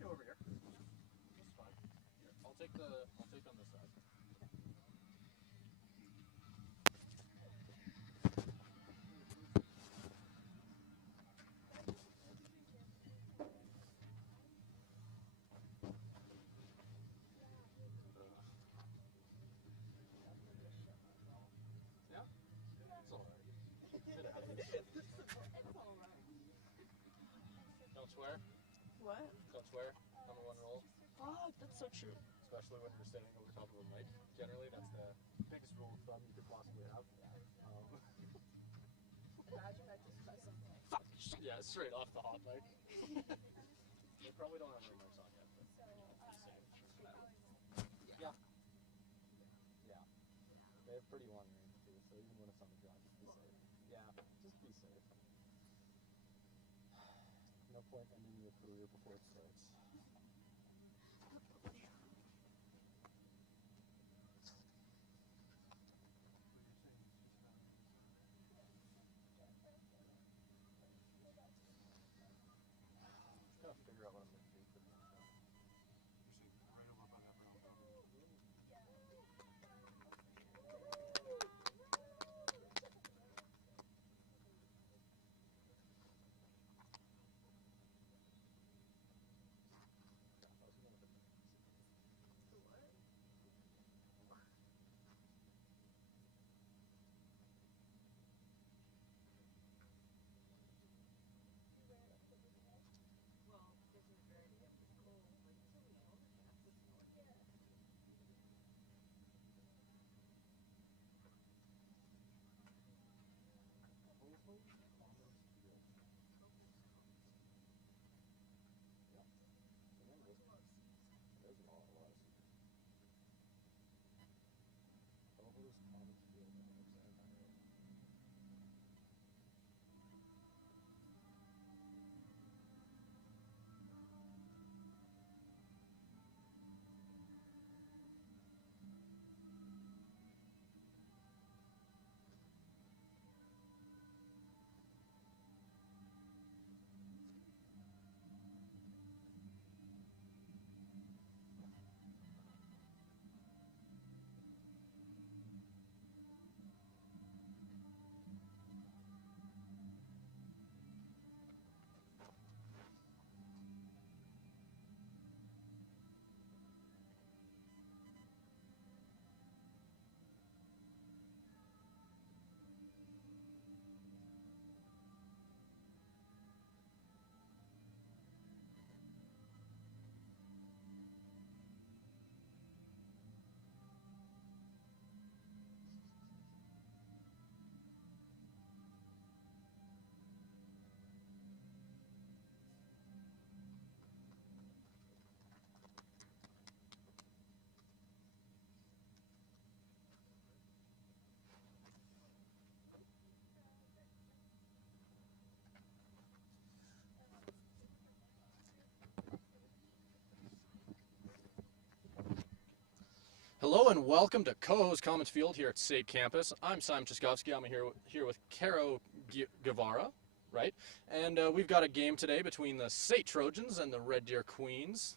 do over here. That's fine. Here, I'll take on this side. Yeah? It's alright. It happens. It's alright. Don't swear. What? Don't swear. Number one rule. Fuck, that's so true. Especially when you're standing over top of a mic. Generally, that's the biggest rule of thumb you could possibly have. Imagine I just press something. Fuck! Yeah, straight off the hot mic. They probably don't have their mics on yet, but just saying. Yeah. Yeah. They have pretty long range too, so even when it's on the ground, just be safe. Yeah, just be safe. No point ending your career before it starts. Gotta figure out what I'm gonna do for the next one. Right over by that brown building. Cohos Commons field. Yeah. There's a lot of secrets. Cohos Commons field. Hello and welcome to Cohos Commons Field here at SAIT campus. I'm Simon Chaskovsky. I'm here with Caro Guevara, right? And we've got a game today between the SAIT Trojans and the Red Deer Queens.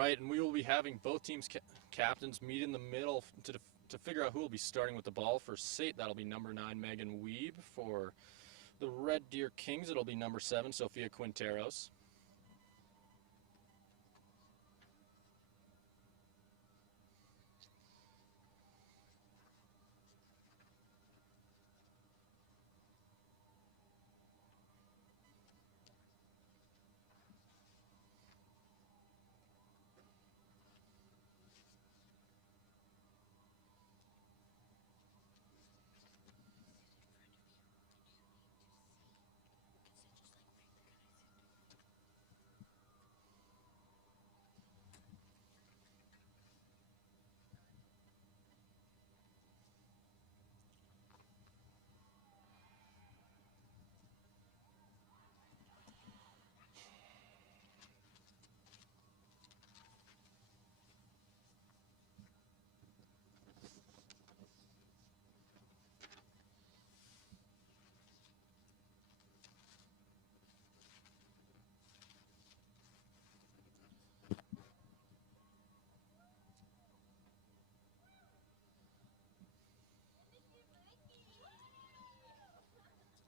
right, and we will be having both teams' captains meet in the middle to figure out who will be starting with the ball. For SAIT, that'll be number 9, Megan Wiebe. For the Red Deer Kings, it'll be number 7, Sophia Quinteros.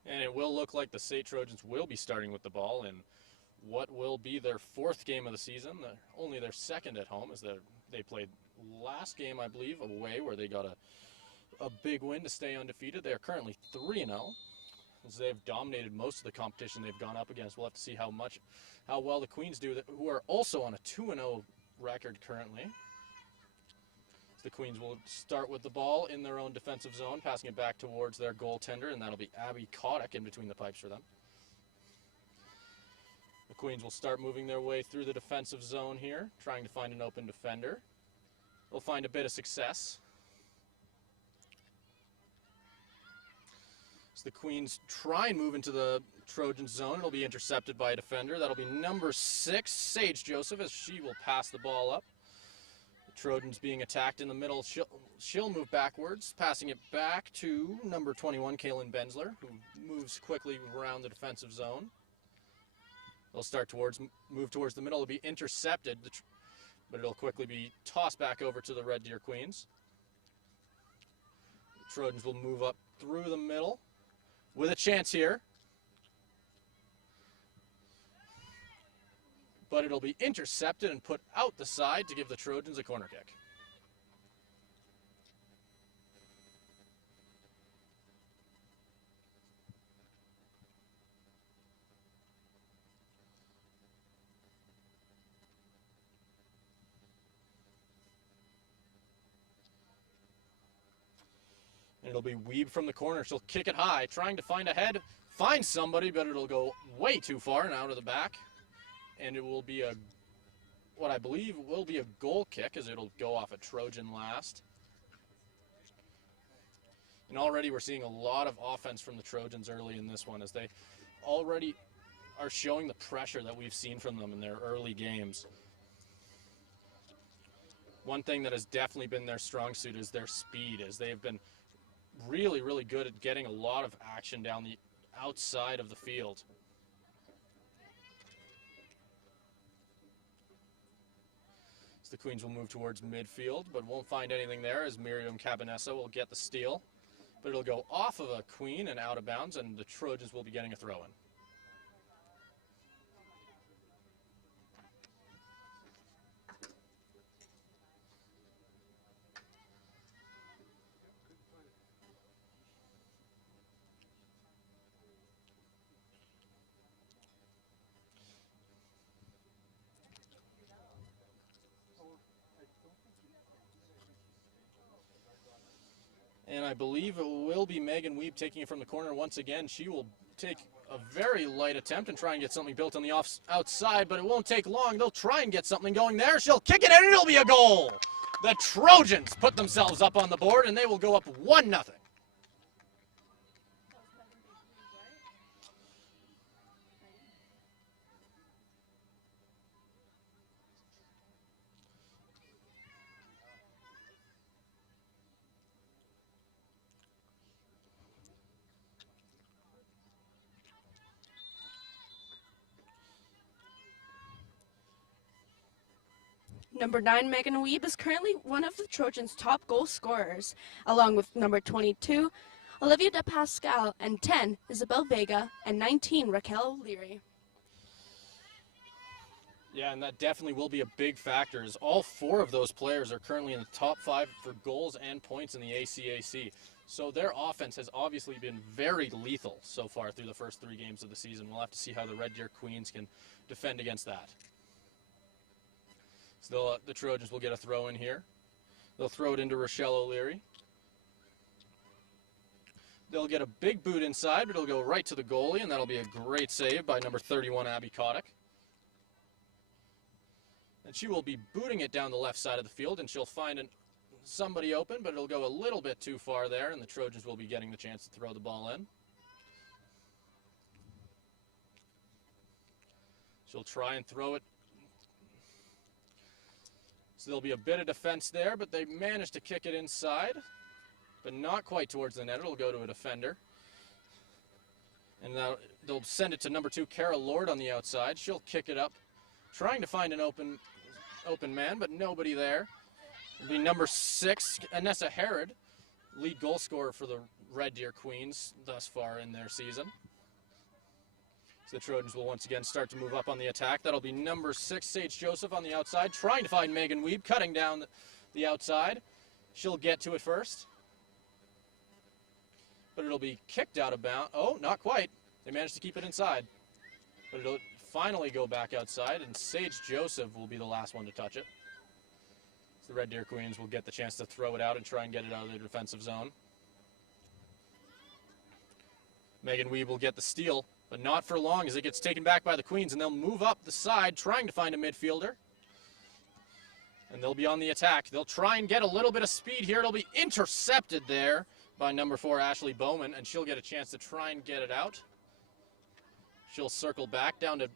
And it will look like the SAIT Trojans will be starting with the ball in what will be their 4th game of the season. Only their 2nd at home, as they played last game, I believe, away, where they got a big win to stay undefeated. They are currently 3-0, as they've dominated most of the competition they've gone up against. We'll have to see how well the Queens do, who are also on a 2-0 record currently. The Queens will start with the ball in their own defensive zone, passing it back towards their goaltender, and that'll be Abby Kotick in between the pipes for them. The Queens will start moving their way through the defensive zone here, trying to find an open defender. They'll find a bit of success. As the Queens try and move into the Trojan zone, it'll be intercepted by a defender. That'll be number 6, Sage Joseph, as she will pass the ball up. Trojans being attacked in the middle. She'll move backwards, passing it back to number 21, Kaylin Bensler, who moves quickly around the defensive zone. They'll move towards the middle. It'll be intercepted, but it'll quickly be tossed back over to the Red Deer Queens. The Trojans will move up through the middle with a chance here. But it'll be intercepted and put out the side to give the Trojans a corner kick. And it'll be Wiebe from the corner. She'll kick it high, trying to find a head, find somebody, but it'll go way too far and out of the back. And it will be what I believe will be a goal kick, as it'll go off a Trojan last. And already we're seeing a lot of offense from the Trojans early in this one, as they already are showing the pressure that we've seen from them in their early games. One thing that has definitely been their strong suit is their speed, as they've been really, really good at getting a lot of action down the outside of the field. The Queens will move towards midfield, but won't find anything there, as Miriam Cabanessa will get the steal. But it'll go off of a Queen and out of bounds, and the Trojans will be getting a throw-in. And I believe it will be Megan Wiebe taking it from the corner once again. She will take a very light attempt and try and get something built on the outside, but it won't take long. They'll try and get something going there. She'll kick it in, and it'll be a goal. The Trojans put themselves up on the board, and they will go up 1-0. Number 9, Megan Weeb, is currently one of the Trojans' top goal scorers, along with number 22, Olivia De Pascal, and 10, Isabel Vega, and 19, Raquel O'Leary. Yeah, and that definitely will be a big factor, as all 4 of those players are currently in the top 5 for goals and points in the ACAC. So their offense has obviously been very lethal so far through the first 3 games of the season. We'll have to see how the Red Deer Queens can defend against that. So the Trojans will get a throw in here. They'll throw it into Rochelle O'Leary. They'll get a big boot inside, but it'll go right to the goalie, and that'll be a great save by number 31, Abby Kotick. And she will be booting it down the left side of the field, and she'll find somebody open, but it'll go a little bit too far there, and the Trojans will be getting the chance to throw the ball in. She'll try and throw it. So there'll be a bit of defense there, but they managed to kick it inside, but not quite towards the net. It'll go to a defender. And now they'll send it to number 2, Kara Lord on the outside. She'll kick it up, trying to find an open man, but nobody there. It'll be number 6, Anessa Herod, lead goal scorer for the Red Deer Queens thus far in their season. So the Trojans will once again start to move up on the attack. That'll be number 6, Sage Joseph on the outside, trying to find Megan Weeb, cutting down the outside. She'll get to it first. But it'll be kicked out of bounds. Oh, not quite. They managed to keep it inside. But it'll finally go back outside, and Sage Joseph will be the last one to touch it. So the Red Deer Queens will get the chance to throw it out and try and get it out of their defensive zone. Megan Weeb will get the steal, but not for long as it gets taken back by the Queens, and they'll move up the side trying to find a midfielder. And they'll be on the attack. They'll try and get a little bit of speed here. It'll be intercepted there by number 4, Ashley Bowman, and she'll get a chance to try and get it out. She'll circle back down to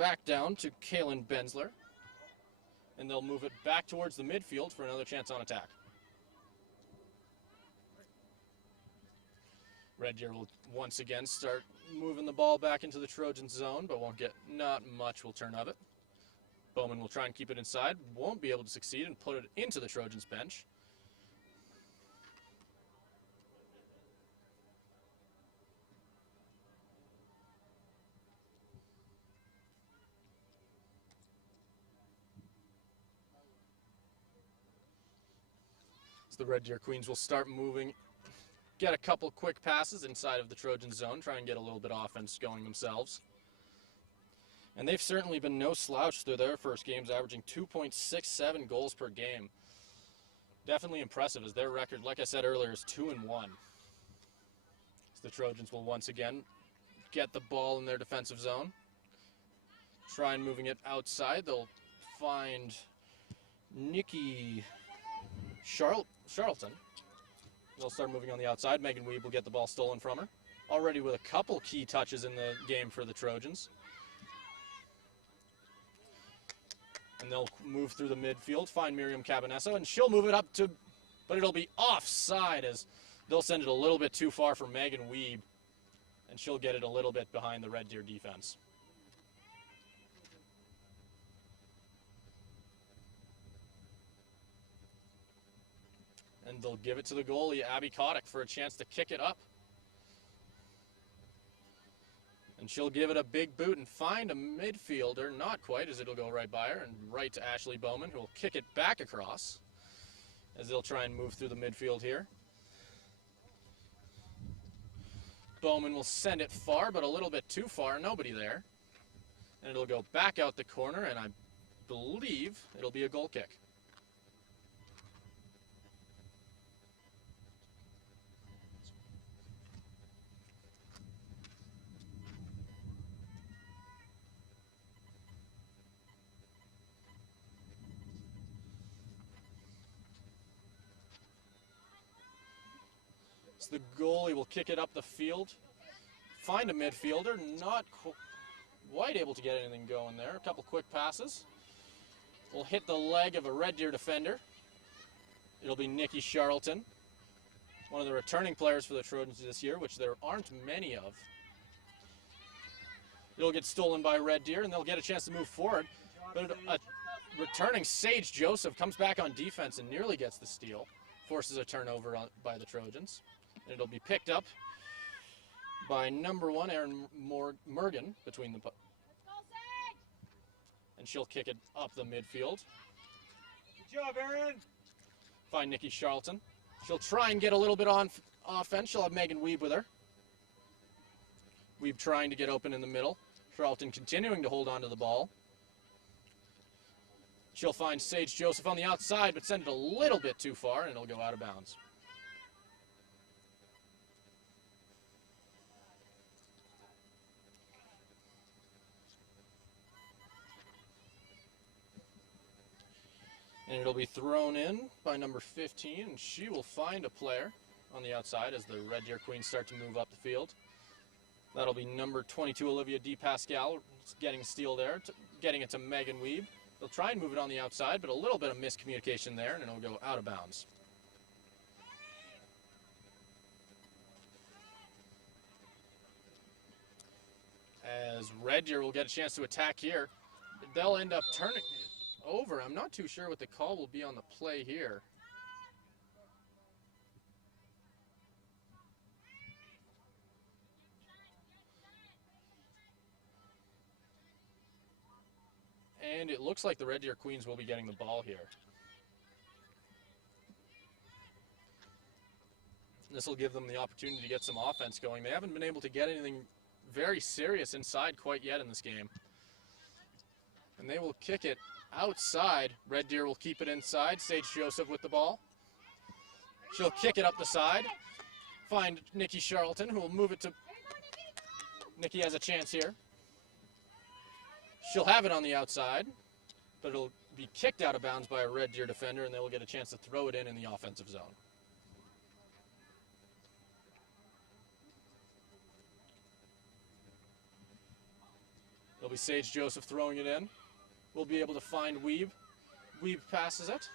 Kaylin Bensler, and they'll move it back towards the midfield for another chance on attack. Red Deer will once again start moving the ball back into the Trojan zone, but not much will turn of it. Bowman will try and keep it inside, won't be able to succeed, and put it into the Trojans bench. The Red Deer Queens will start moving, get a couple quick passes inside of the Trojan zone, try and get a little bit of offense going themselves. And they've certainly been no slouch through their first games, averaging 2.67 goals per game. Definitely impressive, as their record, like I said earlier, is 2-1. So the Trojans will once again get the ball in their defensive zone, try and moving it outside. They'll find Nikki Charlton. They'll start moving on the outside. Megan Weeb will get the ball stolen from her. Already with a couple key touches in the game for the Trojans. And they'll move through the midfield, find Miriam Cabanesso, and she'll move it up to, but it'll be offside as they'll send it a little bit too far for Megan Weeb, and she'll get it a little bit behind the Red Deer defense. And they'll give it to the goalie, Abby Kotick, for a chance to kick it up. And she'll give it a big boot and find a midfielder, not quite, as it'll go right by her, and right to Ashley Bowman, who will kick it back across, as they'll try and move through the midfield here. Bowman will send it far, but a little bit too far, nobody there. And it'll go back out the corner, and I believe it'll be a goal kick. The goalie will kick it up the field, find a midfielder, not quite able to get anything going there. A couple quick passes. Will hit the leg of a Red Deer defender. It'll be Nikki Charlton, one of the returning players for the Trojans this year, which there aren't many of. It'll get stolen by Red Deer, and they'll get a chance to move forward. But returning Sage Joseph comes back on defense and nearly gets the steal. Forces a turnover by the Trojans. And it'll be picked up by number 1, Aaron Morgan, between the... And she'll kick it up the midfield. Good job, Aaron. Find Nikki Charlton. She'll try and get a little bit on offense. She'll have Megan Weeb with her. Weeb trying to get open in the middle. Charlton continuing to hold on to the ball. She'll find Sage Joseph on the outside, but send it a little bit too far, and it'll go out of bounds. And it'll be thrown in by number 15, and she will find a player on the outside as the Red Deer Queens start to move up the field. That'll be number 22, Olivia D. Pascal, getting a steal there, getting it to Megan Weeb. They'll try and move it on the outside, but a little bit of miscommunication there, and it'll go out of bounds. As Red Deer will get a chance to attack here, they'll end up turning it over. I'm not too sure what the call will be on the play here. And it looks like the Red Deer Queens will be getting the ball here. This will give them the opportunity to get some offense going. They haven't been able to get anything very serious inside quite yet in this game. And they will kick it outside. Red Deer will keep it inside. Sage Joseph with the ball. She'll kick it up the side. Find Nikki Charlton, who will move it to... Nikki has a chance here. She'll have it on the outside, but it'll be kicked out of bounds by a Red Deer defender, and they will get a chance to throw it in the offensive zone. It'll be Sage Joseph throwing it in. We'll be able to find Weeb. Weeb passes it.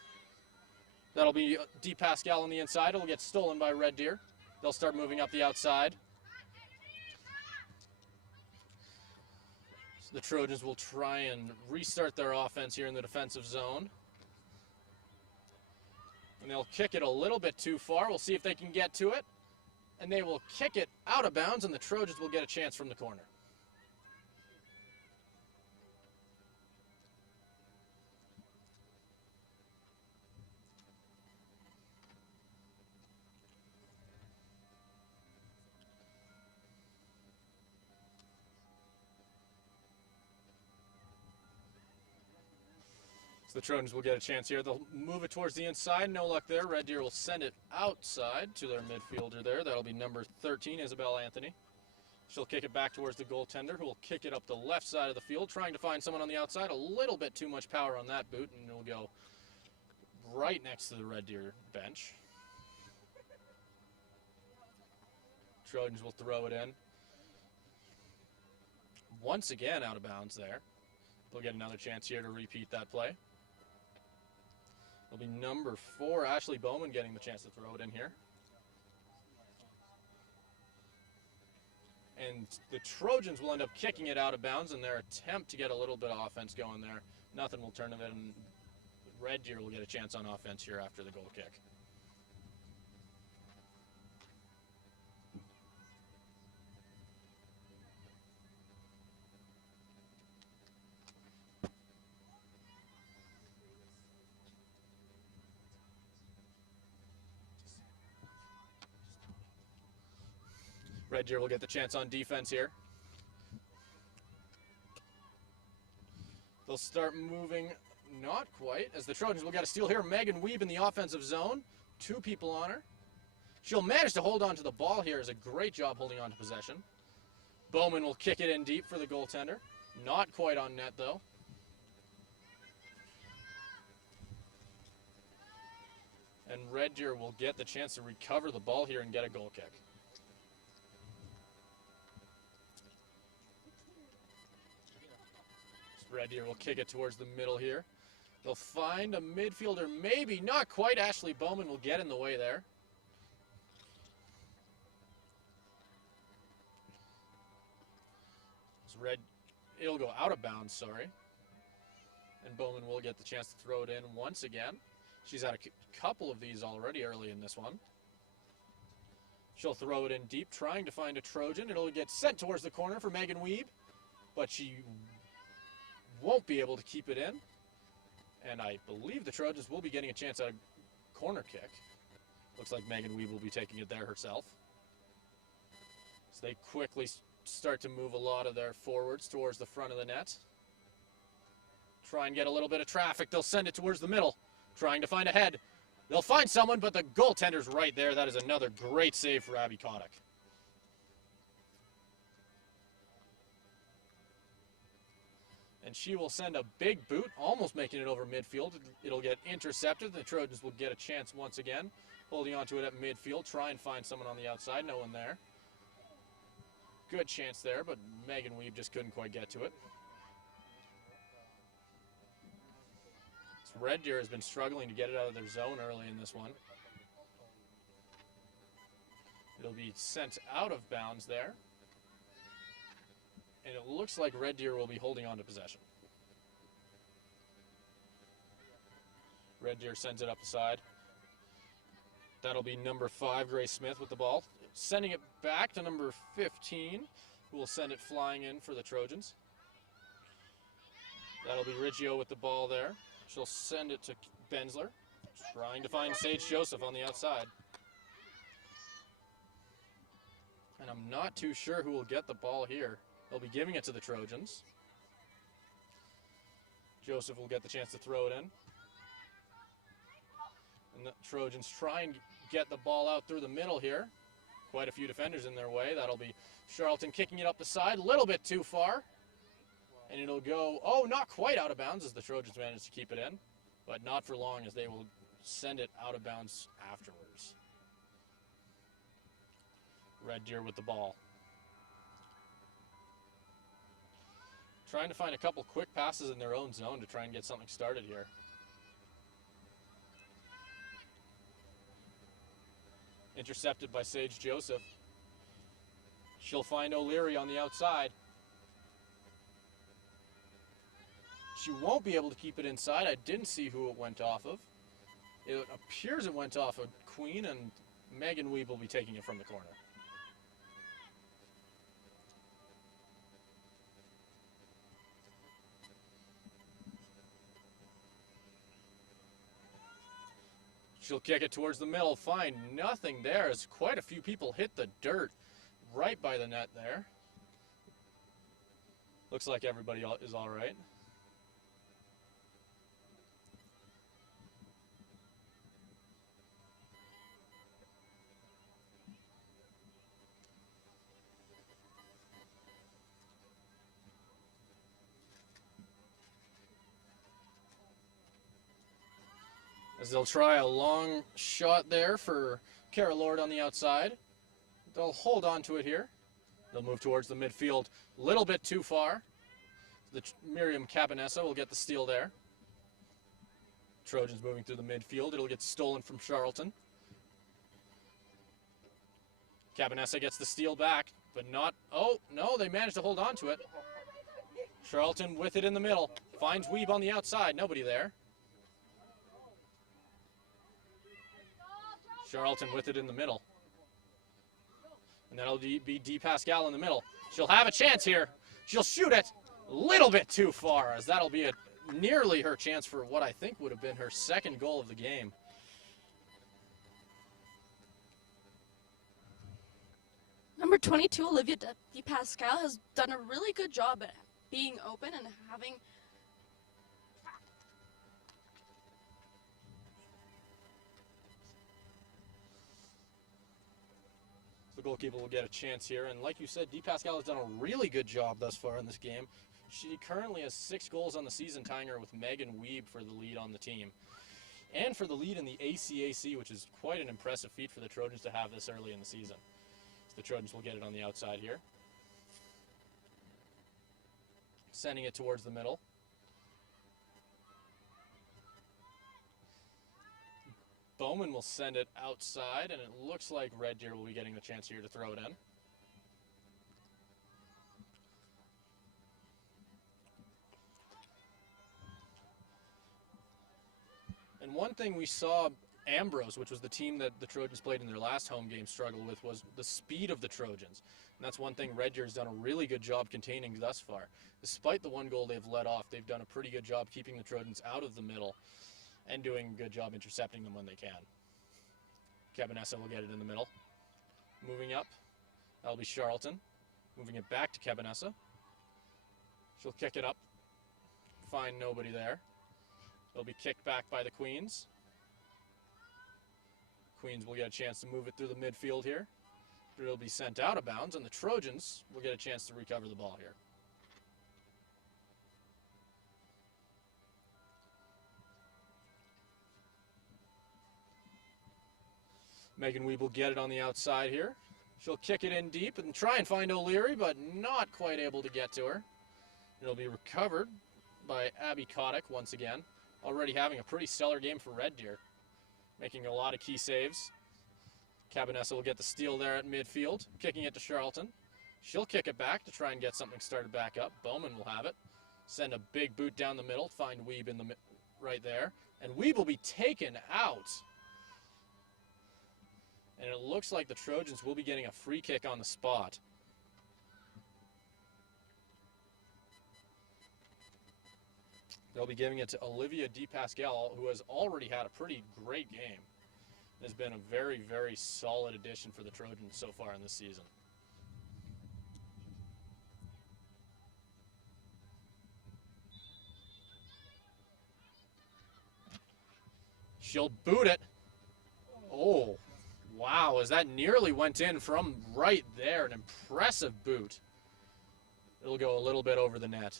That'll be D. Pascal on the inside. It'll get stolen by Red Deer. They'll start moving up the outside. The Trojans will try and restart their offense here in the defensive zone. And they'll kick it a little bit too far. We'll see if they can get to it. And they will kick it out of bounds, and the Trojans will get a chance from the corner. The Trojans will get a chance here. They'll move it towards the inside. No luck there. Red Deer will send it outside to their midfielder there. That'll be number 13, Isabel Anthony. She'll kick it back towards the goaltender, who will kick it up the left side of the field, trying to find someone on the outside. A little bit too much power on that boot, and it'll go right next to the Red Deer bench. Trojans will throw it in. Once again out of bounds there. They'll get another chance here to repeat that play. It'll be number 4, Ashley Bowman, getting the chance to throw it in here. And the Trojans will end up kicking it out of bounds in their attempt to get a little bit of offense going there. Nothing will turn of it, and Red Deer will get a chance on offense here after the goal kick. Red Deer will get the chance on defense here. They'll start moving, not quite, as the Trojans will get a steal here. Megan Weeb in the offensive zone. 2 people on her. She'll manage to hold on to the ball here. Is a great job holding on to possession. Bowman will kick it in deep for the goaltender. Not quite on net, though. And Red Deer will get the chance to recover the ball here and get a goal kick. Red Deer will kick it towards the middle here. They'll find a midfielder, maybe, not quite. Ashley Bowman will get in the way there. It'll go out of bounds, sorry. And Bowman will get the chance to throw it in once again. She's had a couple of these already early in this one. She'll throw it in deep, trying to find a Trojan. It'll get sent towards the corner for Megan Weeb, but she won't be able to keep it in. And I believe the Trojans will be getting a chance at a corner kick. Looks like Megan Weeb will be taking it there herself. So they quickly start to move a lot of their forwards towards the front of the net. Try and get a little bit of traffic. They'll send it towards the middle, trying to find a head. They'll find someone, but the goaltender's right there. That is another great save for Abby Kotick. And she will send a big boot, almost making it over midfield. It'll get intercepted. The Trojans will get a chance once again. Holding onto it at midfield. Try and find someone on the outside. No one there. Good chance there, but Megan Weeb just couldn't quite get to it. Red Deer has been struggling to get it out of their zone early in this one. It'll be sent out of bounds there. And it looks like Red Deer will be holding on to possession. Red Deer sends it up the side. That'll be number 5, Grace Smith with the ball. Sending it back to number 15, who will send it flying in for the Trojans. That'll be Riggio with the ball there. She'll send it to Bensler, trying to find Sage Joseph on the outside. And I'm not too sure who will get the ball here. They'll be giving it to the Trojans. Joseph will get the chance to throw it in. And the Trojans try and get the ball out through the middle here. Quite a few defenders in their way. That'll be Charlton kicking it up the side, a little bit too far. And it'll go, oh, not quite out of bounds as the Trojans manage to keep it in. But not for long as they will send it out of bounds afterwards. Red Deer with the ball. Trying to find a couple quick passes in their own zone to try and get something started here. Intercepted by Sage Joseph. She'll find O'Leary on the outside. She won't be able to keep it inside. I didn't see who it went off of. It appears it went off of Queen, and Megan Weeb will be taking it from the corner. She'll kick it towards the middle. Find nothing there as quite a few people hit the dirt right by the net there. Looks like everybody is all right. As they'll try a long shot there for Kara Lord on the outside. They'll hold on to it here. They'll move towards the midfield a little bit too far. Miriam Cabanessa will get the steal there. Trojans moving through the midfield. It'll get stolen from Charlton. Cabanessa gets the steal back, but not... Oh, no, they managed to hold on to it. Charlton with it in the middle. Finds Weeb on the outside. Nobody there. Charlton with it in the middle. And that'll be Dee Pascal in the middle. She'll have a chance here. She'll shoot it a little bit too far, as that'll be nearly her chance for what I think would have been her second goal of the game. Number 22, Olivia Di Pascal, has done a really good job at being open and having... The goalkeeper will get a chance here, and like you said, Dee Pascal has done a really good job thus far in this game. She currently has 6 goals on the season, tying her with Megan Weeb for the lead on the team. And for the lead in the ACAC, which is quite an impressive feat for the Trojans to have this early in the season. So the Trojans will get it on the outside here. Sending it towards the middle. Bowman will send it outside, and it looks like Red Deer will be getting the chance here to throw it in. And one thing we saw Ambrose, which was the team that the Trojans played in their last home game, struggle with was the speed of the Trojans. And that's one thing Red Deer's done a really good job containing thus far. Despite the one goal they've let off, they've done a pretty good job keeping the Trojans out of the middle and doing a good job intercepting them when they can. Cabanessa will get it in the middle. Moving up, that'll be Charlton. Moving it back to Cabanessa. She'll kick it up. Find nobody there. It'll be kicked back by the Queens. Queens will get a chance to move it through the midfield here. But it'll be sent out of bounds, and the Trojans will get a chance to recover the ball here. Megan Weeb will get it on the outside here. She'll kick it in deep and try and find O'Leary, but not quite able to get to her. It'll be recovered by Abby Kotick once again. Already having a pretty stellar game for Red Deer. Making a lot of key saves. Cabanessa will get the steal there at midfield, kicking it to Charlton. She'll kick it back to try and get something started back up. Bowman will have it. Send a big boot down the middle, find Weeb in the right there. And Weeb will be taken out. And it looks like the Trojans will be getting a free kick on the spot. They'll be giving it to Olivia DePascal, who has already had a pretty great game. Has been a very, very solid addition for the Trojans so far in this season. She'll boot it. Oh, wow, as that nearly went in from right there. An impressive boot. It'll go a little bit over the net.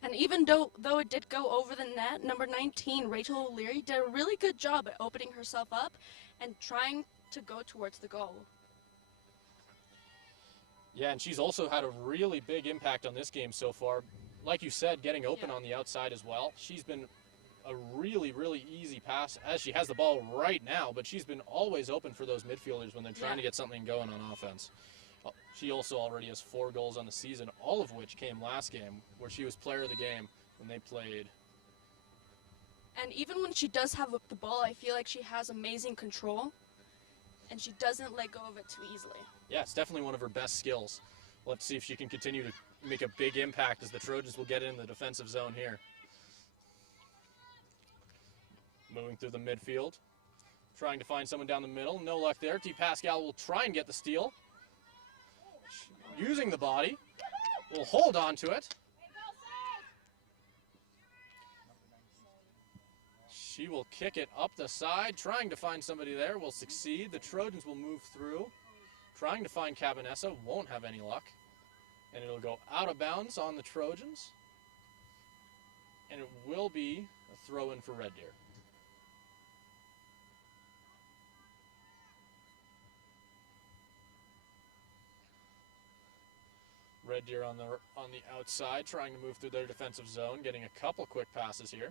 And even though it did go over the net, number 19, Rachel O'Leary, did a really good job at opening herself up and trying to go towards the goal. Yeah, and she's also had a really big impact on this game so far. Like you said, getting open on the outside as well. She's been a really, really easy pass, as she has the ball right now, but she's been always open for those midfielders when they're trying to get something going on offense. She also already has 4 goals on the season, all of which came last game, where she was player of the game when they played. And even when she does have the ball, I feel like she has amazing control, and she doesn't let go of it too easily. Yeah, it's definitely one of her best skills. Let's see if she can continue to make a big impact as the Trojans will get in the defensive zone here. Moving through the midfield, trying to find someone down the middle. No luck there. DePascal will try and get the steal. Using the body, will hold on to it. She will kick it up the side, trying to find somebody there. Will succeed. The Trojans will move through, trying to find Cabanessa. Won't have any luck. And it'll go out of bounds on the Trojans. And it will be a throw-in for Red Deer. Red Deer on the outside, trying to move through their defensive zone, getting a couple quick passes here.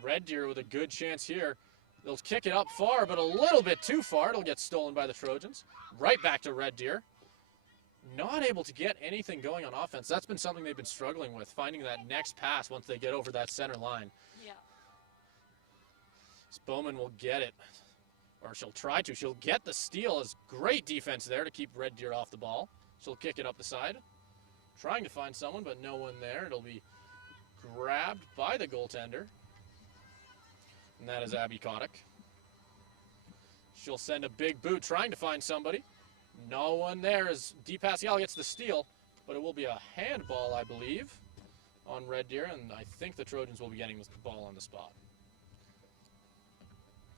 Red Deer with a good chance here. They'll kick it up far, but a little bit too far. It'll get stolen by the Trojans. Right back to Red Deer. Not able to get anything going on offense. That's been something they've been struggling with, finding that next pass once they get over that center line. Yeah. Bowman will get it. Or she'll try to. She'll get the steal. As great defense there to keep Red Deer off the ball. She'll kick it up the side. Trying to find someone, but no one there. It'll be grabbed by the goaltender. And that is Abby Kotick. She'll send a big boot trying to find somebody. No one there as DePascal gets the steal. But it will be a handball, I believe, on Red Deer. And I think the Trojans will be getting the ball on the spot.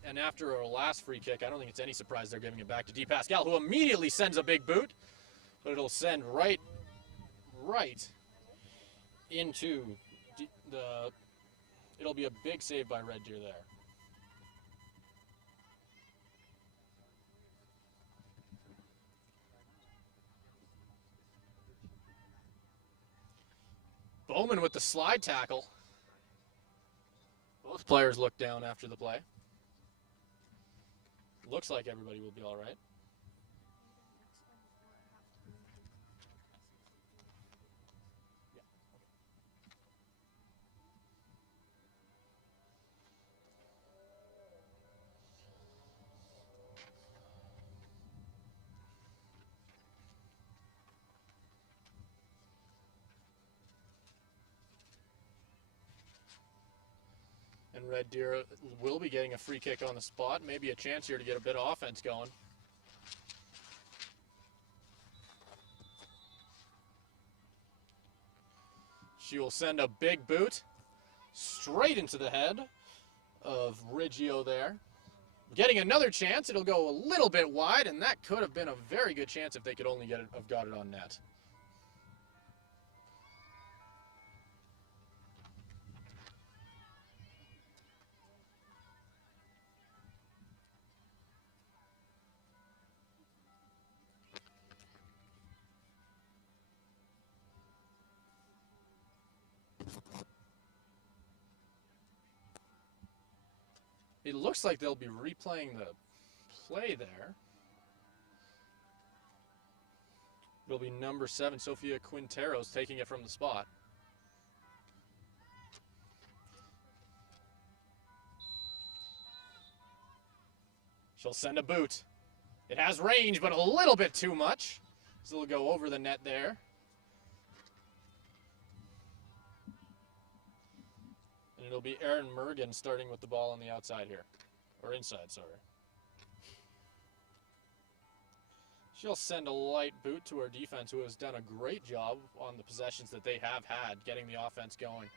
And after our last free kick, I don't think it's any surprise they're giving it back to DePascal, who immediately sends a big boot. But it'll send right into the... It'll be a big save by Red Deer there. Bowman with the slide tackle. Both players look down after the play. Looks like everybody will be all right. And Red Deer will be getting a free kick on the spot. Maybe a chance here to get a bit of offense going. She will send a big boot straight into the head of Riggio there. Getting another chance. It'll go a little bit wide, and that could have been a very good chance if they could only have got it on net. It looks like they'll be replaying the play there. It'll be number 7, Sofia Quinteros, taking it from the spot. She'll send a boot. It has range, but a little bit too much. So it'll go over the net there. And it'll be Erin Mergen starting with the ball on the outside here. Or inside, sorry. She'll send a light boot to her defense, who has done a great job on the possessions that they have had, getting the offense going.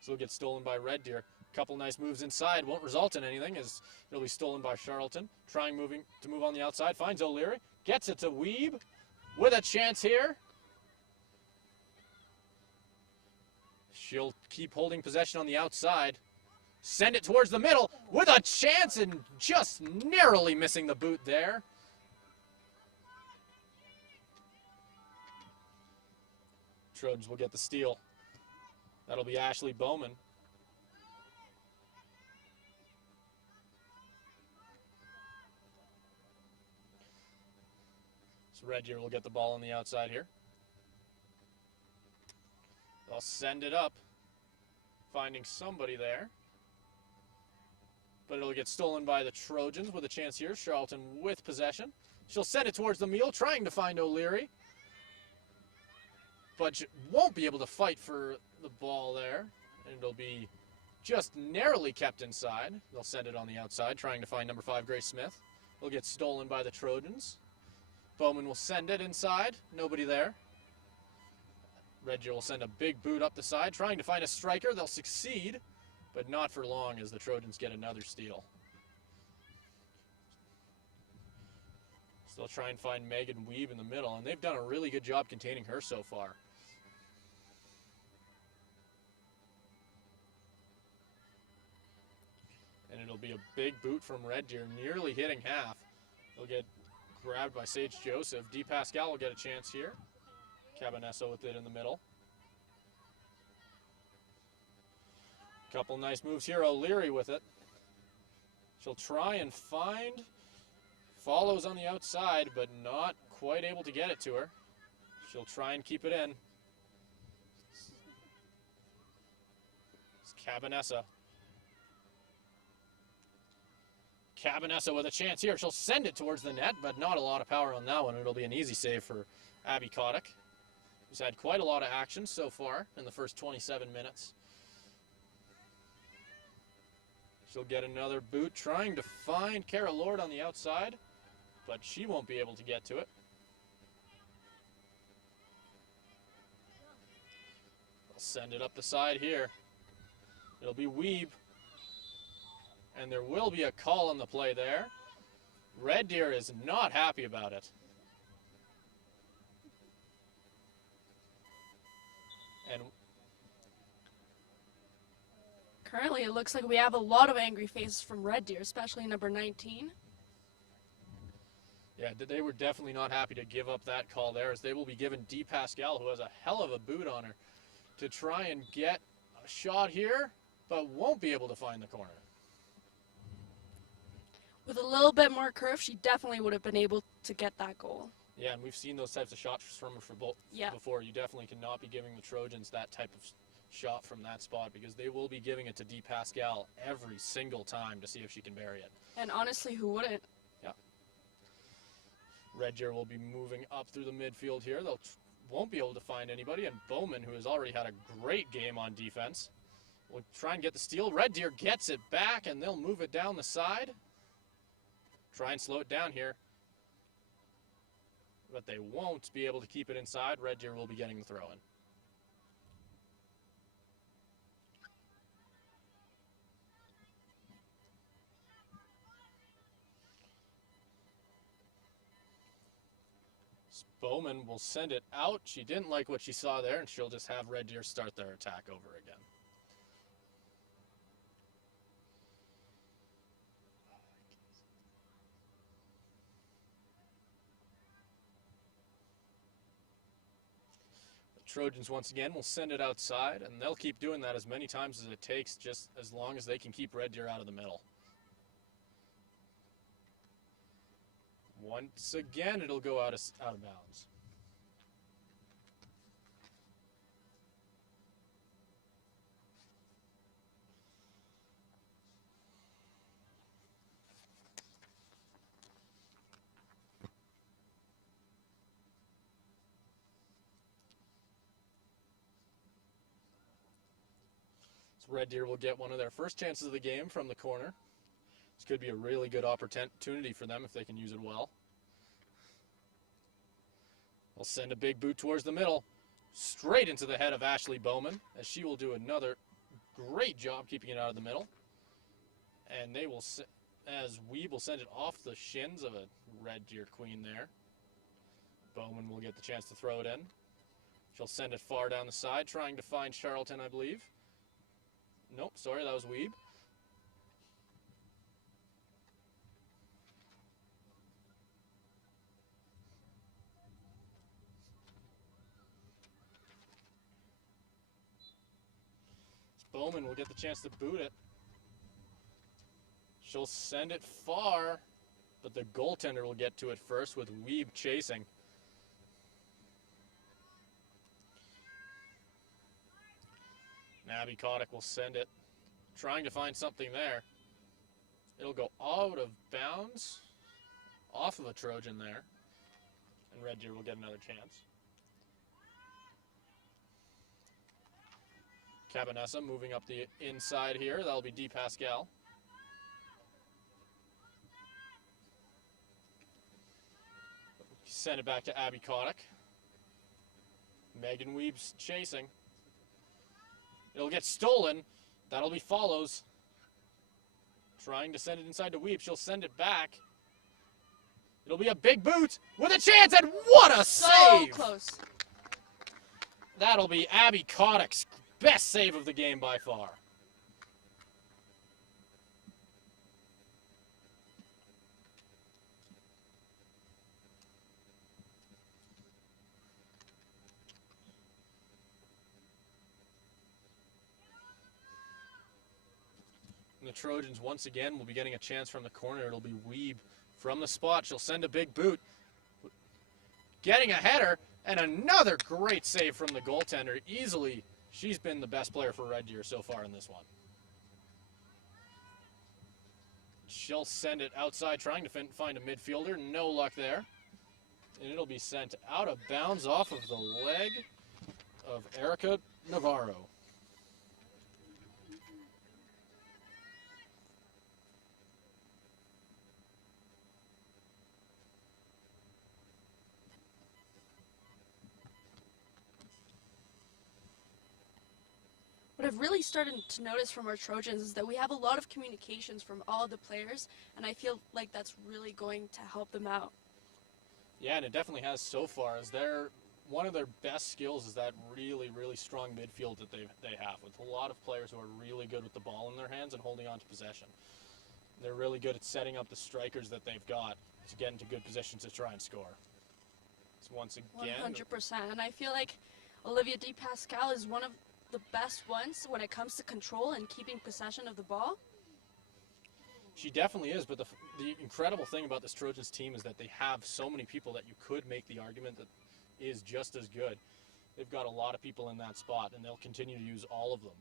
So it'll get stolen by Red Deer. Couple nice moves inside, won't result in anything, as it'll be stolen by Charlton. Trying to move on the outside, finds O'Leary, gets it to Weeb with a chance here. She'll keep holding possession on the outside. Send it towards the middle with a chance and just narrowly missing the boot there. Trojans will get the steal. That'll be Ashley Bowman. So Red Deer will get the ball on the outside here. They'll send it up, finding somebody there. But it'll get stolen by the Trojans with a chance here. Charlton with possession. She'll send it towards the meal, trying to find O'Leary. But won't be able to fight for the ball there. And it'll be just narrowly kept inside. They'll send it on the outside, trying to find number 5, Grace Smith. It'll get stolen by the Trojans. Bowman will send it inside. Nobody there. Red Deer will send a big boot up the side, trying to find a striker. They'll succeed, but not for long as the Trojans get another steal. So they'll try and find Megan Weeb in the middle, and they've done a really good job containing her so far. And it'll be a big boot from Red Deer, nearly hitting half. They'll get grabbed by Sage Joseph. D. Pascal will get a chance here. Cabanessa with it in the middle. Couple nice moves here. O'Leary with it. She'll try and find. Follows on the outside, but not quite able to get it to her. She'll try and keep it in. It's Cabanessa. Cabanessa with a chance here. She'll send it towards the net, but not a lot of power on that one. It'll be an easy save for Abby Kotick, who's had quite a lot of action so far in the first 27 minutes. She'll get another boot, trying to find Kara Lord on the outside, but she won't be able to get to it. They'll send it up the side here. It'll be Weeb. And there will be a call on the play there. Red Deer is not happy about it. And currently, it looks like we have a lot of angry faces from Red Deer, especially number 19. Yeah, they were definitely not happy to give up that call there, as they will be giving D. Pascal, who has a hell of a boot on her, to try and get a shot here, but won't be able to find the corner. With a little bit more curve, she definitely would have been able to get that goal. Yeah, and we've seen those types of shots from her before. You definitely cannot be giving the Trojans that type of shot from that spot, because they will be giving it to D. Pascal every single time to see if she can bury it. And honestly, who wouldn't? Yeah. Red Deer will be moving up through the midfield here. They'll won't be able to find anybody, and Bowman, who has already had a great game on defense, will try and get the steal. Red Deer gets it back, and they'll move it down the side. Try and slow it down here. But they won't be able to keep it inside. Red Deer will be getting the throw-in. Bowman will send it out. She didn't like what she saw there, and she'll just have Red Deer start their attack over again. The Trojans, once again, will send it outside, and they'll keep doing that as many times as it takes, just as long as they can keep Red Deer out of the middle. Once again, it'll go out of bounds. So Red Deer will get one of their first chances of the game from the corner. This could be a really good opportunity for them if they can use it well. They'll send a big boot towards the middle, straight into the head of Ashley Bowman, as she will do another great job keeping it out of the middle. And they will, as Weeb will send it off the shins of a Red Deer queen there. Bowman will get the chance to throw it in. She'll send it far down the side, trying to find Charlton, I believe. Nope, sorry, that was Weeb. Bowman will get the chance to boot it. She'll send it far, but the goaltender will get to it first with Weeb chasing. Abby Kotick will send it, trying to find something there. It'll go out of bounds, off of a Trojan there, and Red Deer will get another chance. Cabanessa moving up the inside here. That'll be D. Pascal. Send it back to Abby Kotick. Megan Weeb's chasing. It'll get stolen. That'll be Follows. Trying to send it inside to Weeb. She'll send it back. It'll be a big boot with a chance, and what a save! So close. That'll be Abby Kotick's best save of the game by far. And the Trojans once again will be getting a chance from the corner. It'll be Weeb from the spot. She'll send a big boot. Getting a header, and another great save from the goaltender. Easily, she's been the best player for Red Deer so far in this one. She'll send it outside, trying to find a midfielder. No luck there. And it'll be sent out of bounds off of the leg of Erica Navarro. What I've really started to notice from our Trojans is that we have a lot of communications from all the players, and I feel like that's really going to help them out. Yeah, and it definitely has so far, as one of their best skills is that really, really strong midfield that they have, with a lot of players who are really good with the ball in their hands and holding on to possession. They're really good at setting up the strikers that they've got to get into good positions to try and score. So once again, 100%, and I feel like Olivia Di Pascal is one of the best ones when it comes to control and keeping possession of the ball. She definitely is, but the incredible thing about this Trojans team is that they have so many people that you could make the argument that is just as good. They've got a lot of people in that spot, and they'll continue to use all of them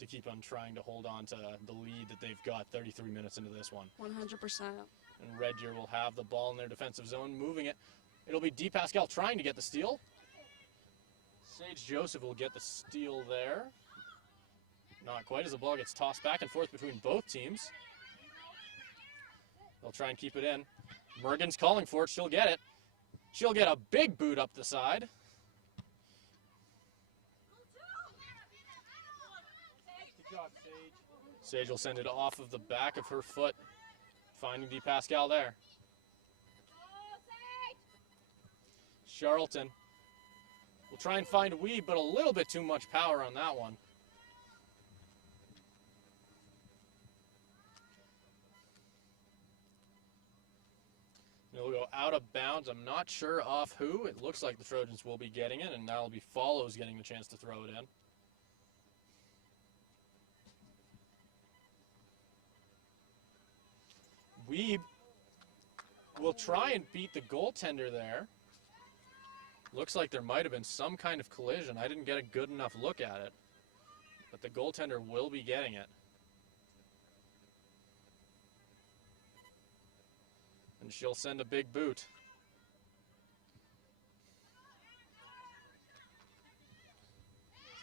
to keep on trying to hold on to the lead that they've got 33 minutes into this one. 100%. And Red Deer will have the ball in their defensive zone, moving it. It'll be Di Pascal trying to get the steal. Sage Joseph will get the steal there. Not quite, as the ball gets tossed back and forth between both teams. They'll try and keep it in. Mergen's calling for it. She'll get it. She'll get a big boot up the side. Good job, Sage. Sage will send it off of the back of her foot, finding DePascal there. Charlton will try and find Weeb, but a little bit too much power on that one. It'll go out of bounds. I'm not sure off who. It looks like the Trojans will be getting it, and that'll be Follows getting the chance to throw it in. Weeb will try and beat the goaltender there. Looks like there might have been some kind of collision. I didn't get a good enough look at it, but the goaltender will be getting it. And she'll send a big boot.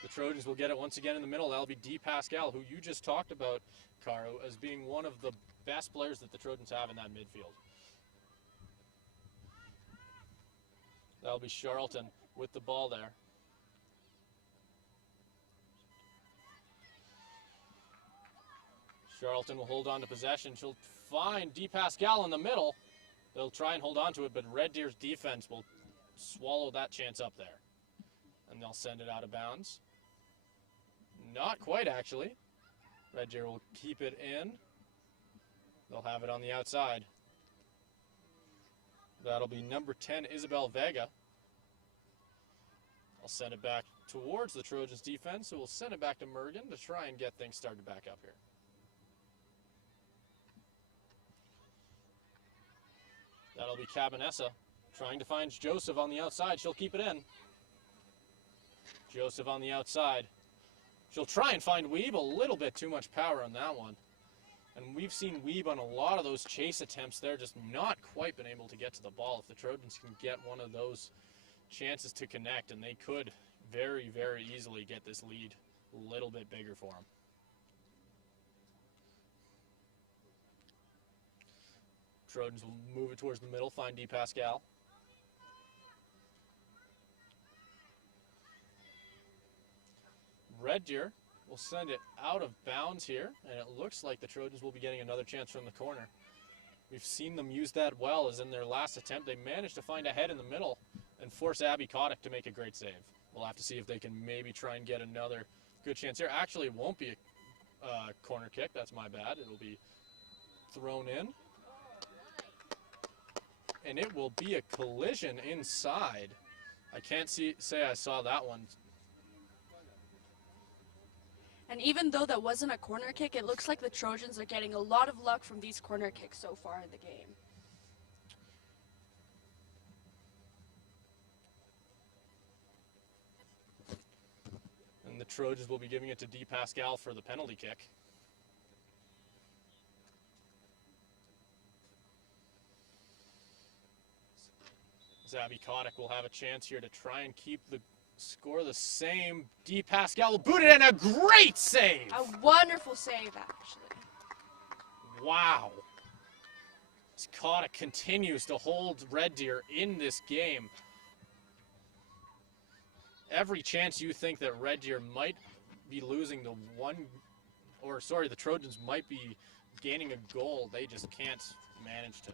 The Trojans will get it once again in the middle. That'll be DePascal, who you just talked about, Caro, as being one of the best players that the Trojans have in that midfield. That'll be Charlton with the ball there. Charlton will hold on to possession. She'll find DePascal in the middle. They'll try and hold on to it, but Red Deer's defense will swallow that chance up there. And they'll send it out of bounds. Not quite, actually. Red Deer will keep it in. They'll have it on the outside. That'll be number 10, Isabel Vega. I'll send it back towards the Trojans defense, so we'll send it back to Mergen to try and get things started back up here. That'll be Cabanessa trying to find Joseph on the outside. She'll keep it in. Joseph on the outside. She'll try and find Weeb. A little bit too much power on that one. And we've seen Weeb on a lot of those chase attempts there, just not quite been able to get to the ball. If the Trojans can get one of those chances to connect, and they could very, very easily get this lead a little bit bigger for them. Trojans will move it towards the middle, find DePascal. Red Deer will send it out of bounds here, and it looks like the Trojans will be getting another chance from the corner. We've seen them use that well, as in their last attempt, they managed to find a head in the middle and force Abby Kotick to make a great save. We'll have to see if they can maybe try and get another good chance here. Actually, it won't be a corner kick. That's my bad. It'll be thrown in. And it will be a collision inside. I can't say I saw that one. And even though that wasn't a corner kick, it looks like the Trojans are getting a lot of luck from these corner kicks so far in the game. And the Trojans will be giving it to DePascal for the penalty kick. Abby Kotick will have a chance here to try and keep the score the same. DePascal will boot it in. A great save! A wonderful save, actually. Wow. As Kotick continues to hold Red Deer in this game. Every chance you think that Red Deer might be losing the Trojans might be gaining a goal, they just can't manage to.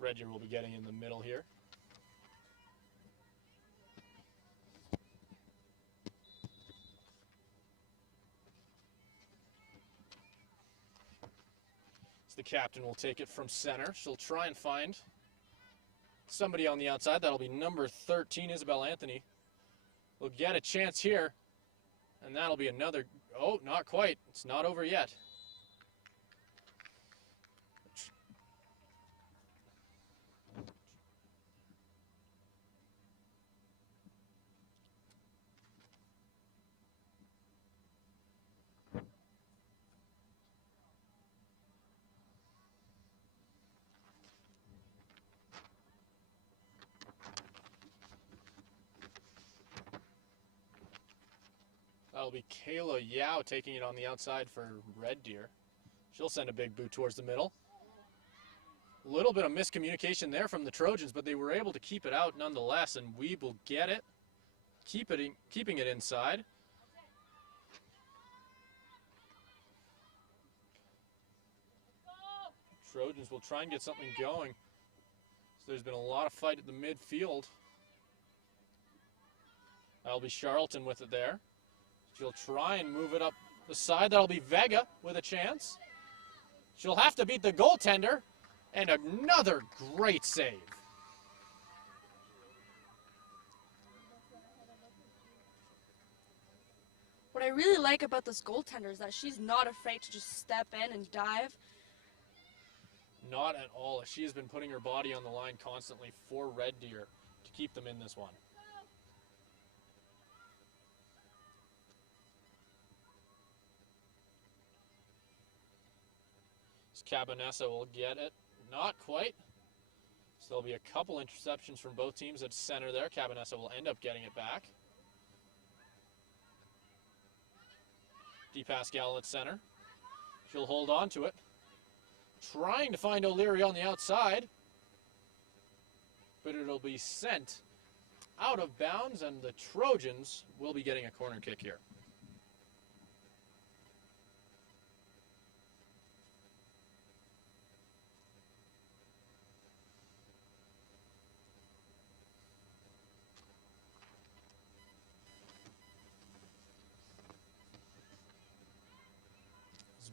Red Deer will be getting in the middle here. So the captain will take it from center. She'll try and find somebody on the outside. That'll be number 13, Isabel Anthony. We'll get a chance here. And that'll be another, oh, not quite. It's not over yet. That'll be Kayla Yao taking it on the outside for Red Deer. She'll send a big boot towards the middle. A little bit of miscommunication there from the Trojans, but they were able to keep it out nonetheless, and Weeb will get it, keeping it inside. Trojans will try and get something going. So there's been a lot of fight at the midfield. That'll be Charlton with it there. She'll try and move it up the side. That'll be Vega with a chance. She'll have to beat the goaltender. And another great save. What I really like about this goaltender is that she's not afraid to just step in and dive. Not at all. She has been putting her body on the line constantly for Red Deer to keep them in this one. Cabanessa will get it. Not quite. So there'll be a couple interceptions from both teams at center there. Cabanessa will end up getting it back. DePascal at center. She'll hold on to it. Trying to find O'Leary on the outside. But it'll be sent out of bounds, and the Trojans will be getting a corner kick here.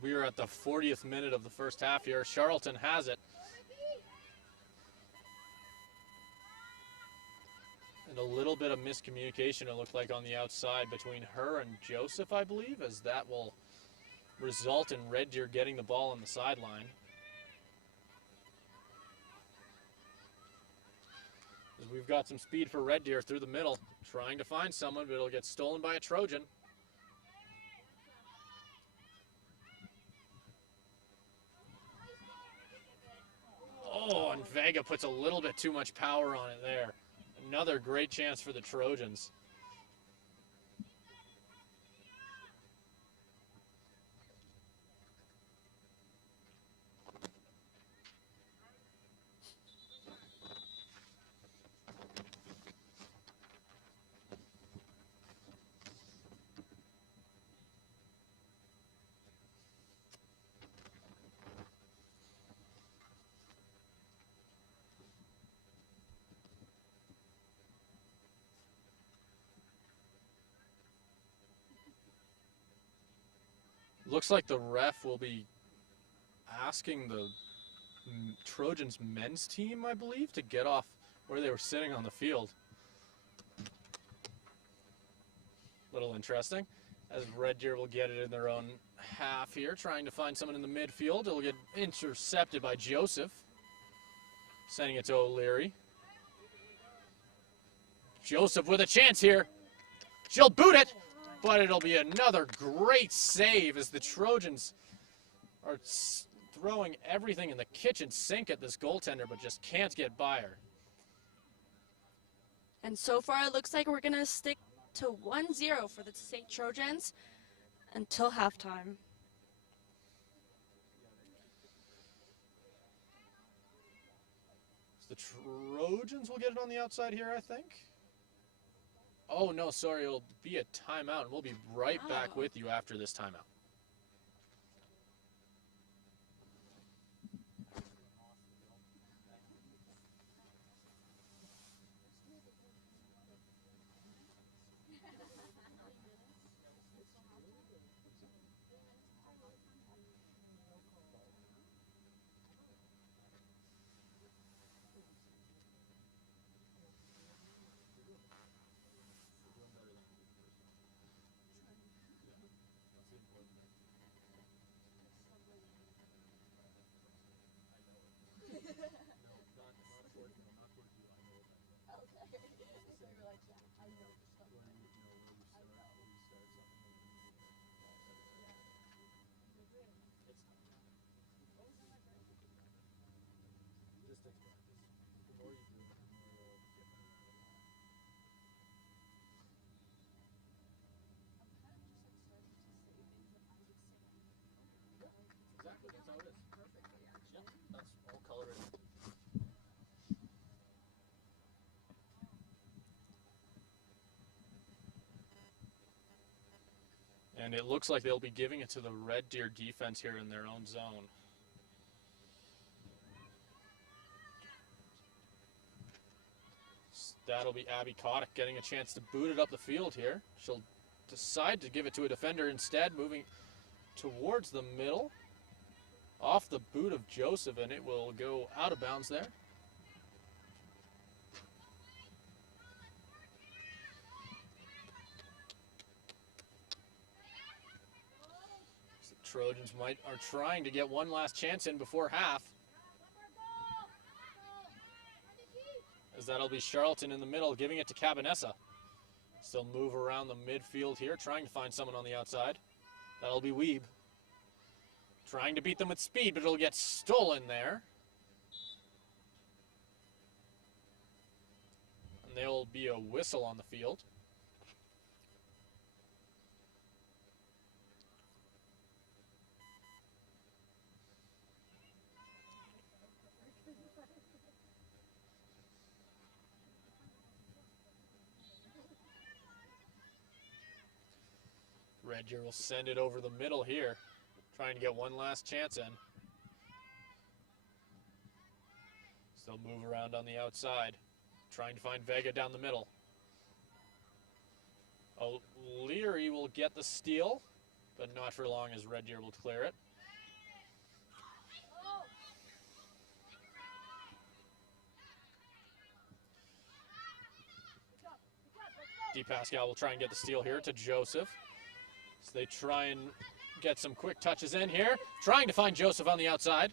We are at the 40th minute of the first half here. Charlton has it. And a little bit of miscommunication, it looked like, on the outside between her and Joseph, I believe, as that will result in Red Deer getting the ball on the sideline. As we've got some speed for Red Deer through the middle, trying to find someone, but it'll get stolen by a Trojan. Oh, and Vega puts a little bit too much power on it there. Another great chance for the Trojans. Looks like the ref will be asking the Trojans men's team, I believe, to get off where they were sitting on the field. Little interesting, as Red Deer will get it in their own half here, trying to find someone in the midfield. It'll get intercepted by Joseph, sending it to O'Leary. Joseph with a chance here. She'll boot it. But it'll be another great save as the Trojans are throwing everything in the kitchen sink at this goaltender, but just can't get by her. And so far, it looks like we're going to stick to 1-0 for the SAIT Trojans until halftime. The Trojans will get it on the outside here, I think. Oh, no, sorry, it'll be a timeout, and we'll be right back with you after this timeout. And it looks like they'll be giving it to the Red Deer defense here in their own zone. That'll be Abby Kotick getting a chance to boot it up the field here. She'll decide to give it to a defender instead, moving towards the middle. Off the boot of Joseph, and it will go out of bounds there. So the Trojans are trying to get one last chance in before half. As that'll be Charlton in the middle, giving it to Cabanessa. Still move around the midfield here, trying to find someone on the outside. That'll be Weeb. Trying to beat them with speed, but it'll get stolen there. And there'll be a whistle on the field. Red Deer will send it over the middle here, trying to get one last chance in. Still move around on the outside, trying to find Vega down the middle. O'Leary will get the steal, but not for long as Red Deer will clear it. DePascal will try and get the steal here to Joseph. So they try and get some quick touches in here. Trying to find Joseph on the outside.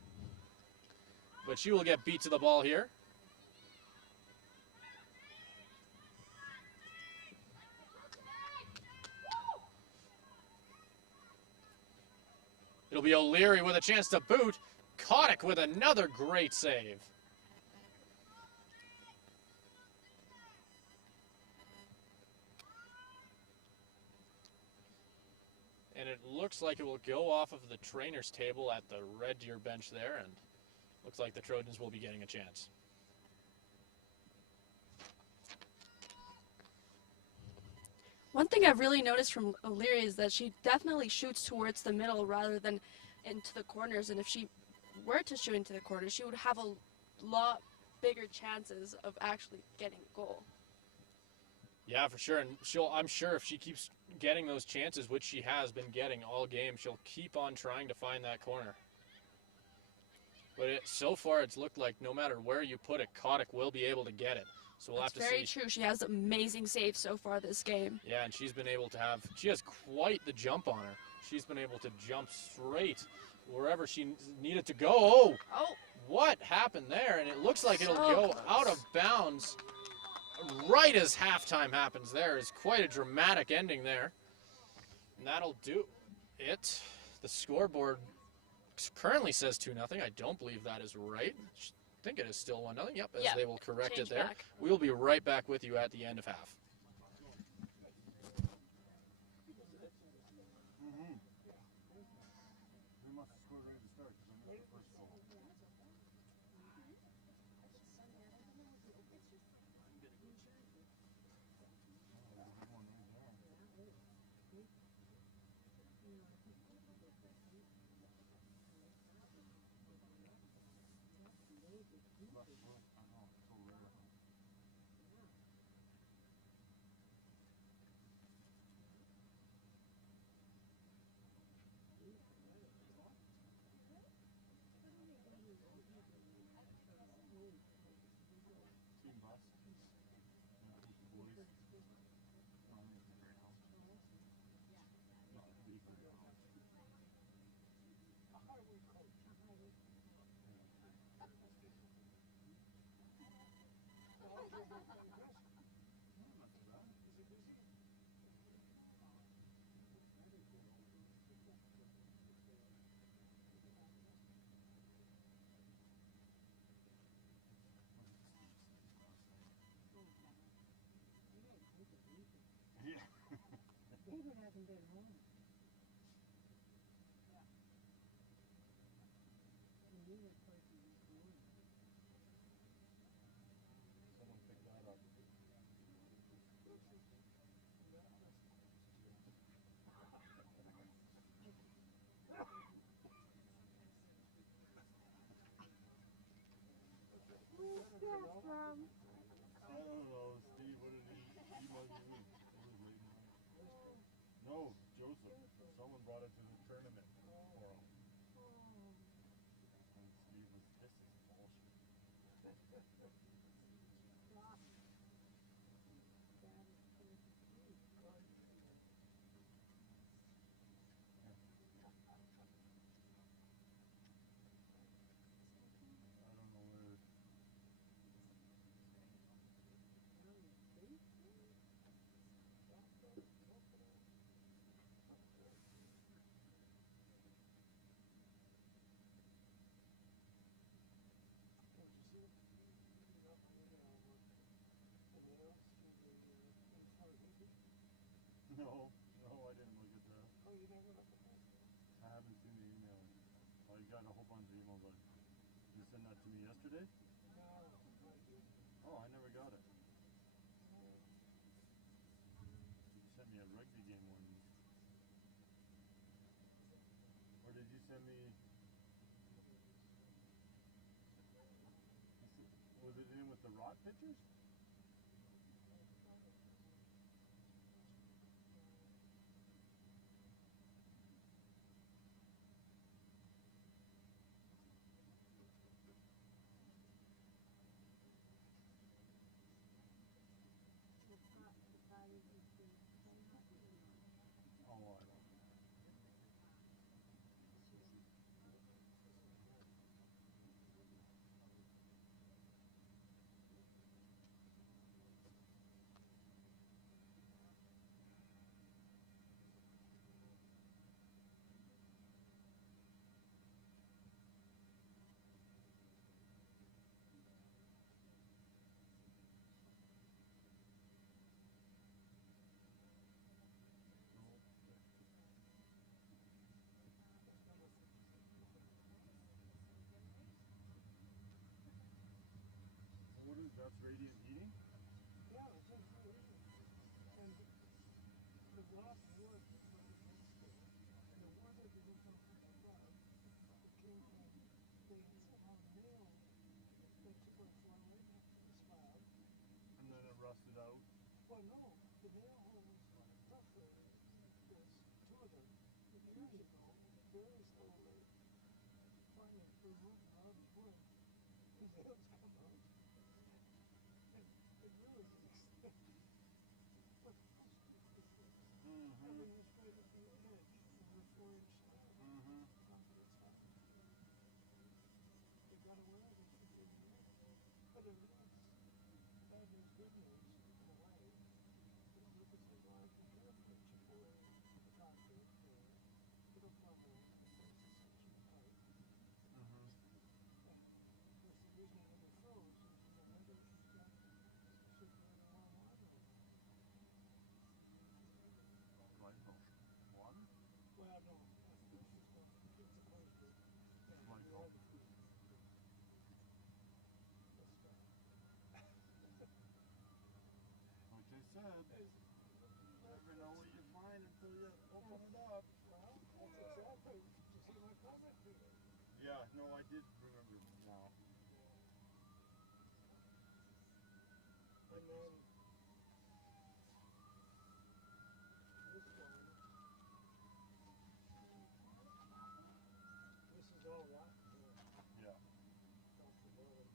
But she will get beat to the ball here. It'll be O'Leary with a chance to boot. Kotick with another great save. And it looks like it will go off of the trainer's table at the Red Deer bench there, and looks like the Trojans will be getting a chance. One thing I've really noticed from O'Leary is that she definitely shoots towards the middle rather than into the corners, and if she were to shoot into the corners, she would have a lot bigger chances of actually getting a goal. Yeah, for sure, and I'm sure if she keeps getting those chances, which she has been getting all game, she'll keep on trying to find that corner. But so far, it's looked like no matter where you put it, Kotick will be able to get it. So we'll have to see. That's very true. She has amazing saves so far this game. Yeah, and she's been able to she has quite the jump on her. She's been able to jump straight wherever she needed to go. Oh! What happened there? And it looks like it'll go out of bounds right as halftime happens there. Is quite a dramatic ending there. And that'll do it. The scoreboard currently says 2-0. I don't believe that is right. I think it is still 1-0. Yep, as they will correct it there. Back. We'll be right back with you at the end of half. Joseph. Someone brought it to the tournament for him. And Steve was, this is bullshit. I don't know where. No, I didn't look at that. Oh, you never looked at that? I haven't seen the email. I got a whole bunch of emails. Like, you sent that to me yesterday? No, I didn't. Oh, I never got it. You sent me a rugby game one. Or did you send me? Was it in with the rot pictures? Oh, I don't know. What is that's radiant heating? Yeah, it's just and the last word was and the word that was on above, it came from they had somehow nailed the 2x4 right next to the slab. And then it rusted out. Well, no, the nail holes roughly was two of them years ago, very slowly, finally removed out of wood. The nails come out. It really is. What the fuck is this? Everything is straight at the edge of the 4-inch slab. Top of the top. They got away with it for 10 years. But it is bad news, good news in a way. Because look at the large repair picture for the tractor. It'll plumb in because it's a cheap pipe. And of course the reason it never froze is in the winter she's got circulating warm water. Right, one? Well, no, that's what she's going to keep the moisture. And Like the how? other food. That's right. Like I said, you never know what you find until you open it up. Well, that's exactly. Did you see my comment to it? Yeah, no, I did remember now. And then this one, this is all rotten here. Yeah. Across the bottom.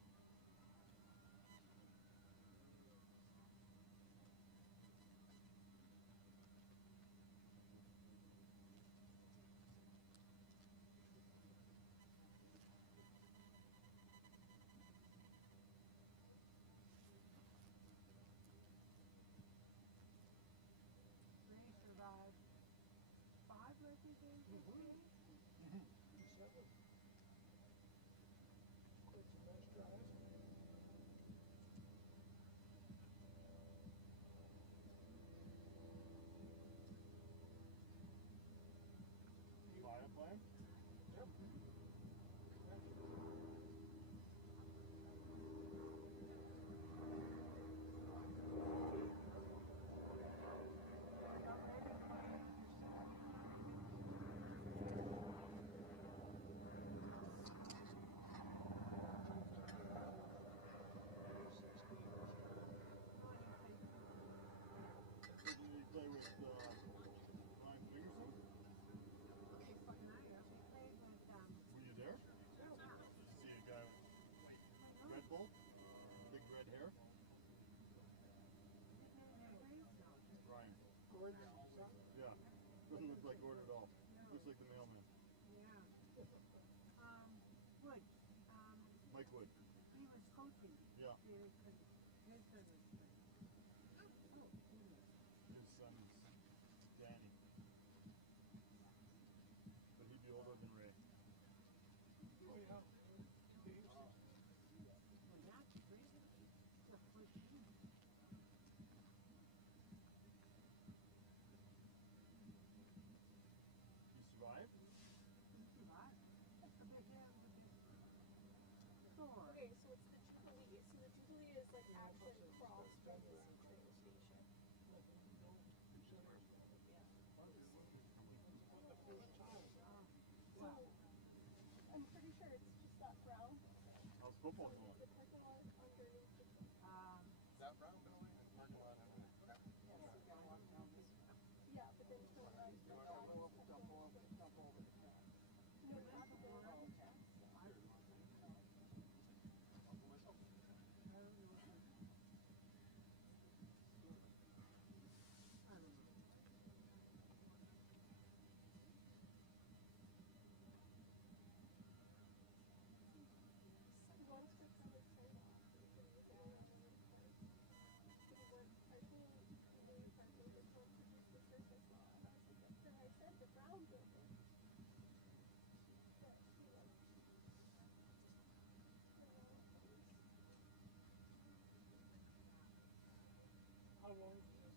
Doesn't look like ordered at all. Looks like the mailman. Yeah. Wood. Mike Wood. He was coaching. Yeah. His son was His son is Danny. But he'd be older than Ray. Well, that's great. It's a first team. He survived? That's a big hand with his sword. Okay, so it's the Jubilee. So the Jubilee is like actually across from the train station. So I'm pretty sure it's just that brown building. How's football going? The parking lot is underneath the That brown building and parking lot underneath. yeah, but then turn around to the back. No, we have a building. What is the kind of sidewalk? You can use it around the park. Parking, the parking is home to just the surface lot. I was like, that's what I said, the brown building. Yeah, see, like, How long is this?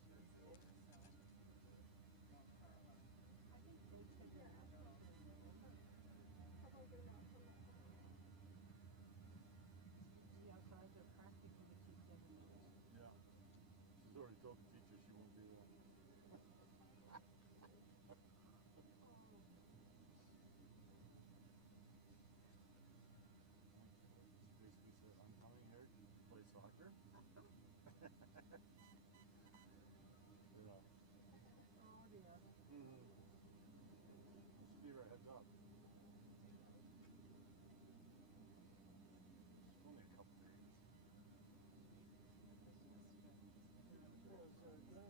probably they're not from that. See, outside the practice and they keep getting Yeah. She's already told the teacher she won't do that. She basically said, I'm coming here to play soccer. Yeah. Oh dear. Mm-hmm. Should give her a heads up. Only a couple days. No,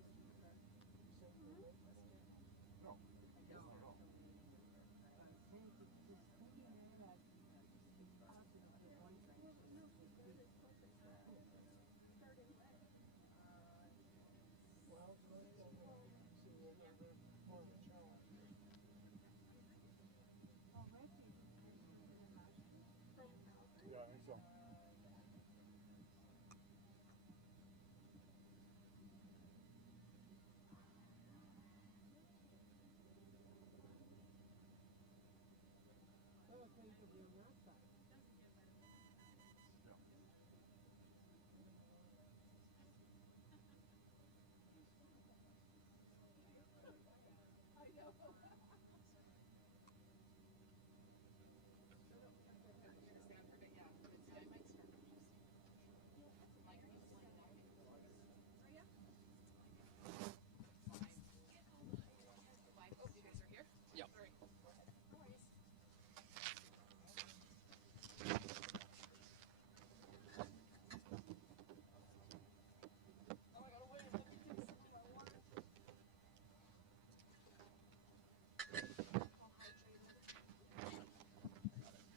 not at all. Well, see another form of challenge. Oh, Reggie. Yeah, I think so. Oh, okay, you could do that side. Yeah. Yep.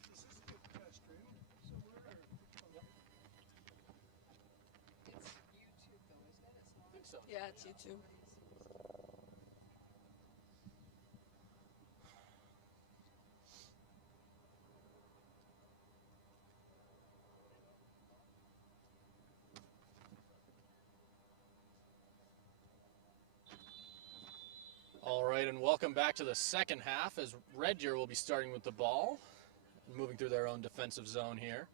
This is good pedestrian. So we're I think so. Yeah, it's you too. All right, and welcome back to the second half as Red Deer will be starting with the ball and moving through their own defensive zone here.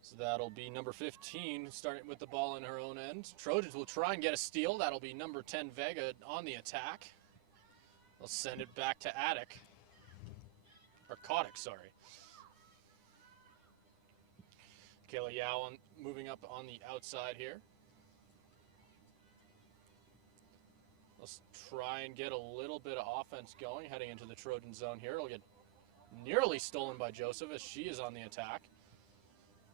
So that'll be number 15 starting with the ball in her own end. Trojans will try and get a steal. That'll be number 10 Vega on the attack. They'll send it back to Attic. Or Kotick, sorry. Kayla Yao moving up on the outside here. Let's try and get a little bit of offense going heading into the Trojan zone here. It'll get nearly stolen by Joseph as she is on the attack.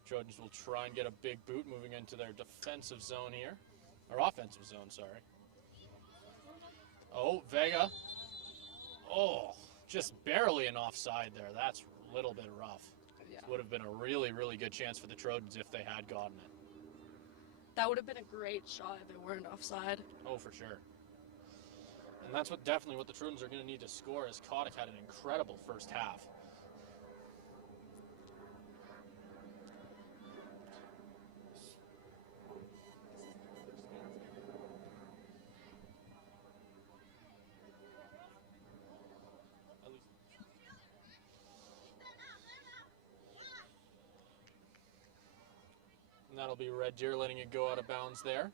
Trojans will try and get a big boot moving into their defensive zone here. Or offensive zone, sorry. Oh, Vega. Oh, just barely an offside there. That's a little bit rough. Yeah. Would have been a really, really good chance for the Trojans if they had gotten it. That would have been a great shot if it weren't offside. Oh, for sure. And that's definitely what the Trojans are going to need to score, as Kotick had an incredible first half. And that'll be Red Deer letting it go out of bounds there.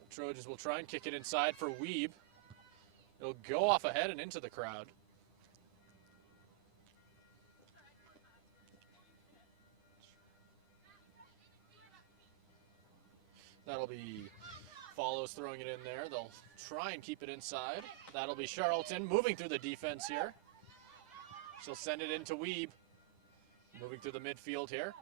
The Trojans will try and kick it inside for Weeb. It'll go off ahead and into the crowd. That'll be Follows throwing it in there. They'll try and keep it inside. That'll be Charlton moving through the defense here. She'll send it into Weeb. Moving through the midfield here.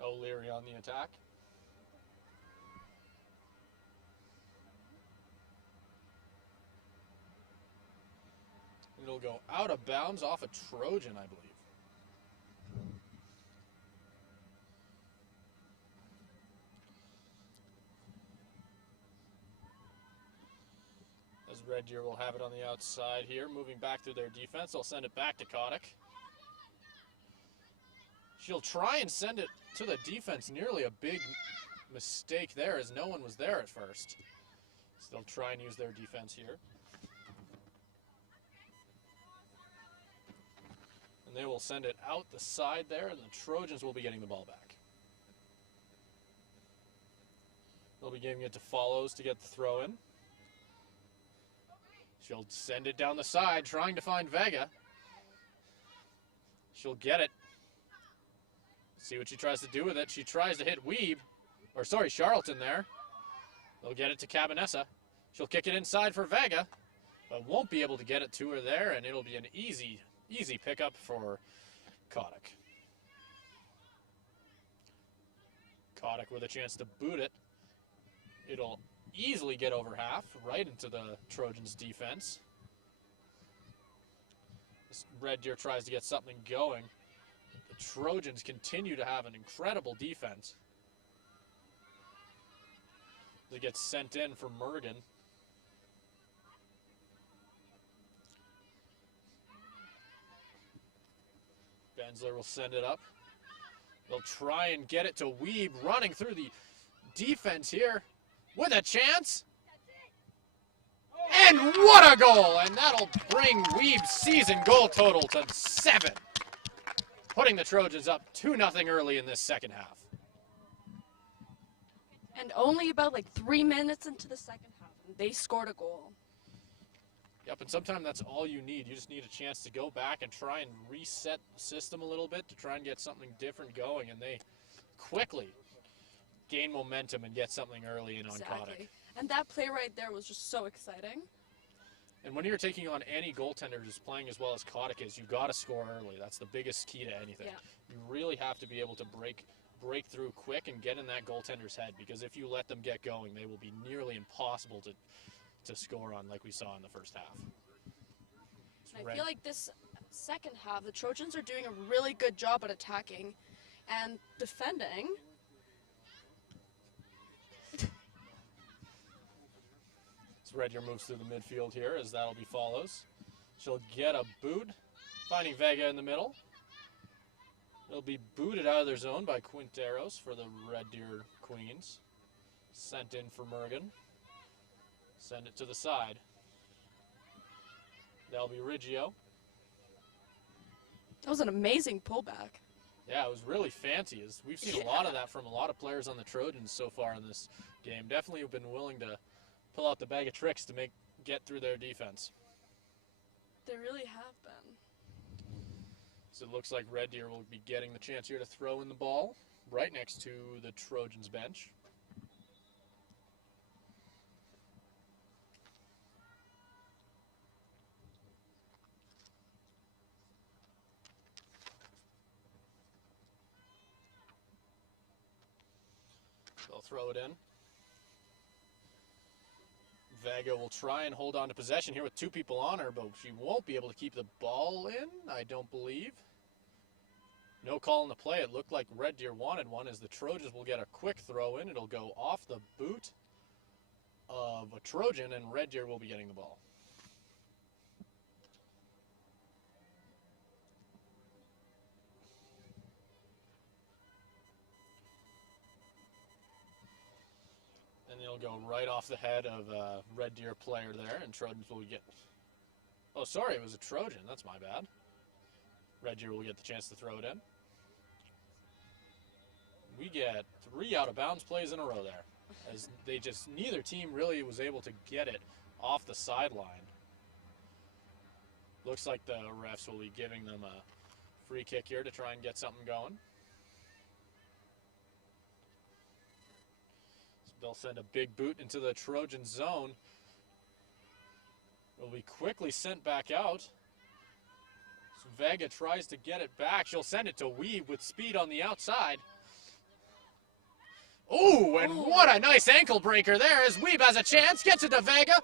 O'Leary on the attack. It'll go out of bounds off a Trojan, I believe. As Red Deer will have it on the outside here, moving back through their defense. They'll send it back to Kotick. She'll try and send it to the defense. Nearly a big mistake there, as no one was there at first. So they'll try and use their defense here. And they will send it out the side there, and the Trojans will be getting the ball back. They'll be giving it to Follows to get the throw in. She'll send it down the side, trying to find Vega. She'll get it. See what she tries to do with it. She tries to hit Charlton there. They'll get it to Cabanessa. She'll kick it inside for Vega, but won't be able to get it to her there, and it'll be an easy pickup for Kotick. Kotick with a chance to boot it. It'll easily get over half, right into the Trojans' defense. This Red Deer tries to get something going. The Trojans continue to have an incredible defense. They get sent in for Mergen. Benzler will send it up. They'll try and get it to Weeb, running through the defense here with a chance. And what a goal! And that'll bring Weeb's season goal total to 7. Putting the Trojans up 2-0 early in this second half. And only about 3 minutes into the second half, they scored a goal. Yep, and sometimes that's all you need. You just need a chance to go back and try and reset the system a little bit to try and get something different going, and they quickly gain momentum and get something early in on Kotick. And that play right there was just so exciting. And when you're taking on any goaltender who's playing as well as Kotick is, you've got to score early. That's the biggest key to anything. Yeah. You really have to be able to break through quick and get in that goaltender's head, because if you let them get going, they will be nearly impossible to score on, like we saw in the first half. I feel like this second half, the Trojans are doing a really good job at attacking and defending. So Red Deer moves through the midfield here, as that'll be Follows. She'll get a boot, finding Vega in the middle. It'll be booted out of their zone by Quinteros for the Red Deer Queens. Sent in for Mergen. Send it to the side. That'll be Riggio. That was an amazing pullback. Yeah, it was really fancy. We've seen a lot of that from a lot of players on the Trojans so far in this game. Definitely have been willing to pull out the bag of tricks to get through their defense. They really have been. So it looks like Red Deer will be getting the chance here to throw in the ball right next to the Trojans bench. They'll throw it in. Vega will try and hold on to possession here with 2 people on her, but she won't be able to keep the ball in, I don't believe. No call in the play. It looked like Red Deer wanted one, as the Trojans will get a quick throw in. It'll go off the boot of a Trojan, and Red Deer will be getting the ball. And it'll go right off the head of a Red Deer player there, and Trojans will get... Oh, sorry, it was a Trojan. That's my bad. Red Deer will get the chance to throw it in. We get 3 out-of-bounds plays in a row there, as neither team really was able to get it off the sideline. Looks like the refs will be giving them a free kick here to try and get something going. So they'll send a big boot into the Trojan zone. It'll be quickly sent back out. So Vega tries to get it back. She'll send it to Weave with speed on the outside. Ooh, and what a nice ankle breaker there, as Weeb has a chance, gets it to Vega,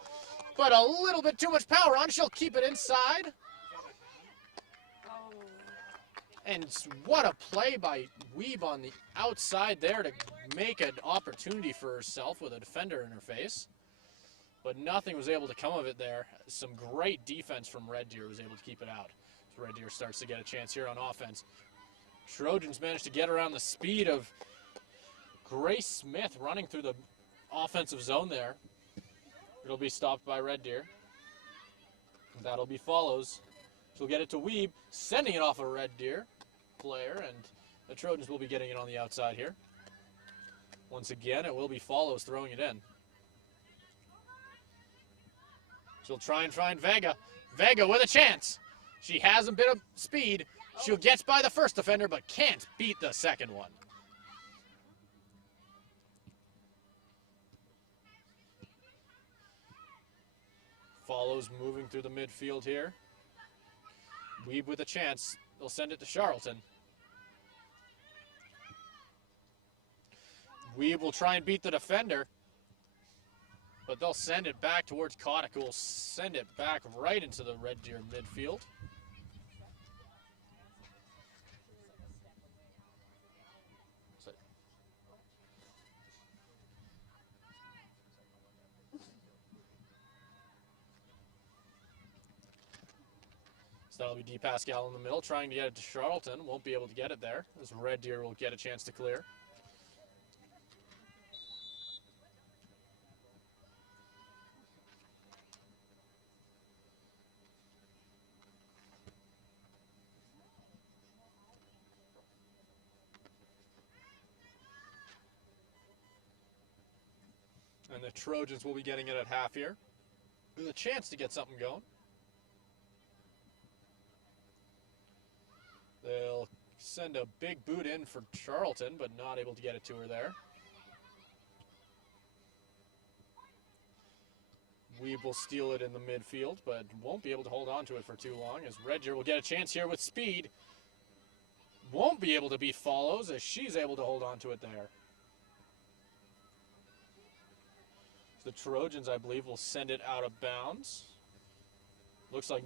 but a little bit too much power on. She'll keep it inside. Oh. And what a play by Weeb on the outside there to make an opportunity for herself with a defender in her face. But nothing was able to come of it there. Some great defense from Red Deer was able to keep it out. So Red Deer starts to get a chance here on offense. Trojans managed to get around the speed of Grace Smith running through the offensive zone there. It'll be stopped by Red Deer. That'll be follows. She'll get it to Weeb, sending it off a Red Deer player, and the Trojans will be getting it on the outside here. Once again, it will be follows throwing it in. She'll try and find Vega. Vega with a chance. She has a bit of speed. She gets by the first defender, but can't beat the second one. Follows moving through the midfield here. Weeb with a chance. They'll send it to Charlton. Weeb will try and beat the defender, but they'll send it back towards Kotick, who will send it back right into the Red Deer midfield. So that'll be D. Pascal in the middle, trying to get it to Charlton. Won't be able to get it there, as Red Deer will get a chance to clear. And the Trojans will be getting it at half here, with a chance to get something going. They'll send a big boot in for Charlton, but not able to get it to her there. Weeb will steal it in the midfield, but won't be able to hold on to it for too long, as Red Deer will get a chance here with speed. Won't be able to beat follows, as she's able to hold on to it there. The Trojans, I believe, will send it out of bounds. Looks like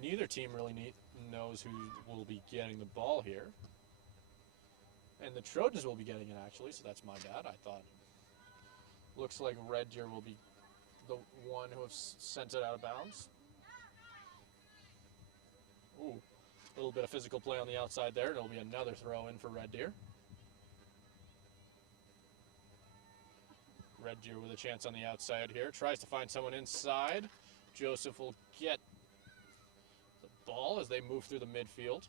neither team really knows who will be getting the ball here. And the Trojans will be getting it, actually, so that's my bad. I thought. Looks like Red Deer will be the one who have sent it out of bounds. Ooh, a little bit of physical play on the outside there. It'll be another throw in for Red Deer. Red Deer with a chance on the outside here. Tries to find someone inside. Joseph will get the ball as they move through the midfield.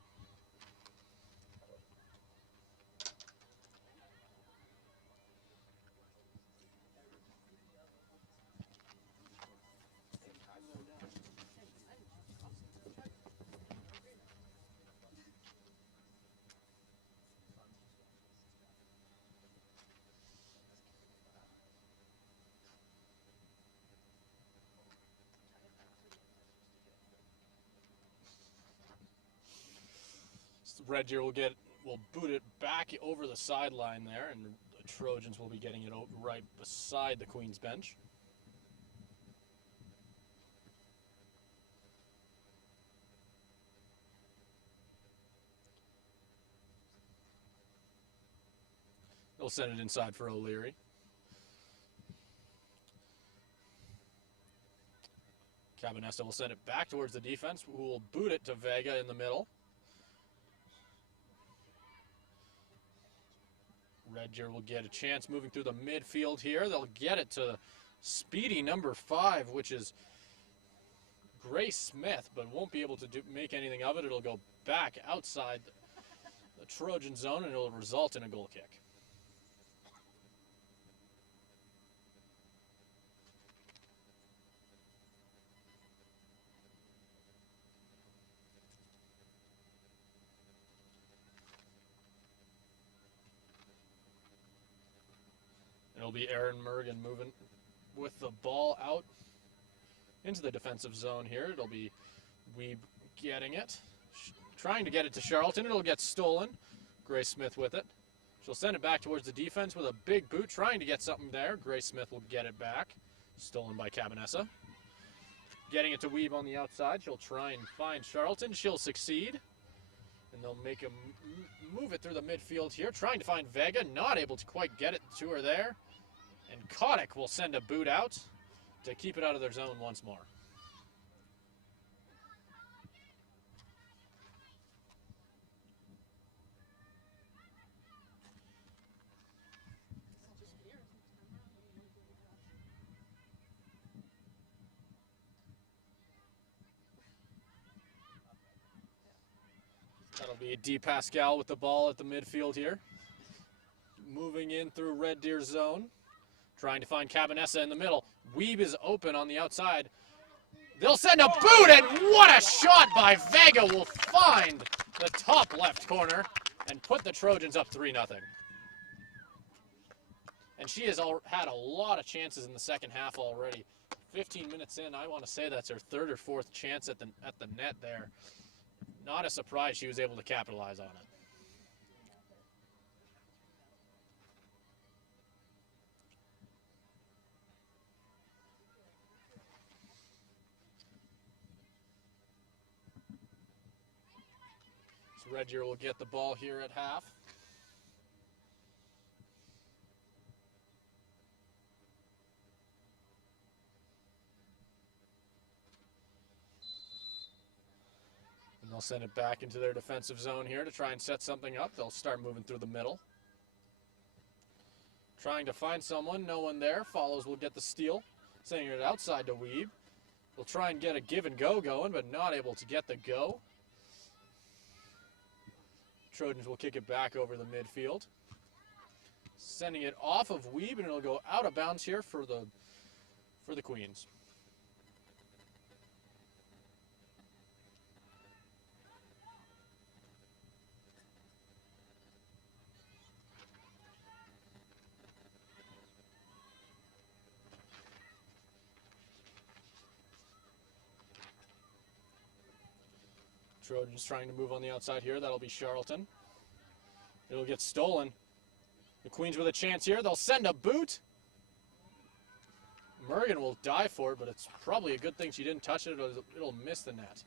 Red Deer will boot it back over the sideline there, and the Trojans will be getting it out right beside the Queen's bench. They'll send it inside for O'Leary. Cabanessa will send it back towards the defense, who will boot it to Vega in the middle. Red Deer will get a chance moving through the midfield here. They'll get it to speedy number 5, which is Grace Smith, but won't be able to make anything of it. It'll go back outside the Trojan zone, and it'll result in a goal kick. It'll be Aaron Mergen moving with the ball out into the defensive zone here. It'll be Weeb getting it. Trying to get it to Charlton. It'll get stolen. Grace Smith with it. She'll send it back towards the defense with a big boot. Trying to get something there. Grace Smith will get it back. Stolen by Cabanessa. Getting it to Weeb on the outside. She'll try and find Charlton. She'll succeed. And they'll make him move it through the midfield here. Trying to find Vega. Not able to quite get it to her there. And Kotick will send a boot out to keep it out of their zone once more. That'll be D. Pascal with the ball at the midfield here. Moving in through Red Deer's zone. Trying to find Cabanessa in the middle. Weeb is open on the outside. They'll send a boot, and what a shot by Vega will find the top left corner and put the Trojans up 3-0. And she has had a lot of chances in the second half already. 15 minutes in, I want to say that's her third or fourth chance at the net there. Not a surprise she was able to capitalize on it. Red Deer will get the ball here at half. And they'll send it back into their defensive zone here to try and set something up. They'll start moving through the middle. Trying to find someone, no one there. Follows will get the steal. Sending it outside to Weeb. They'll try and get a give and go going, but not able to get the go. Trojans will kick it back over the midfield. Sending it off of Weeb, and it'll go out of bounds here for the Queens. Trojans trying to move on the outside here. That'll be Charlton. It'll get stolen. The Queens with a chance here. They'll send a boot. Mergen will die for it, but it's probably a good thing she didn't touch it. It'll miss the net.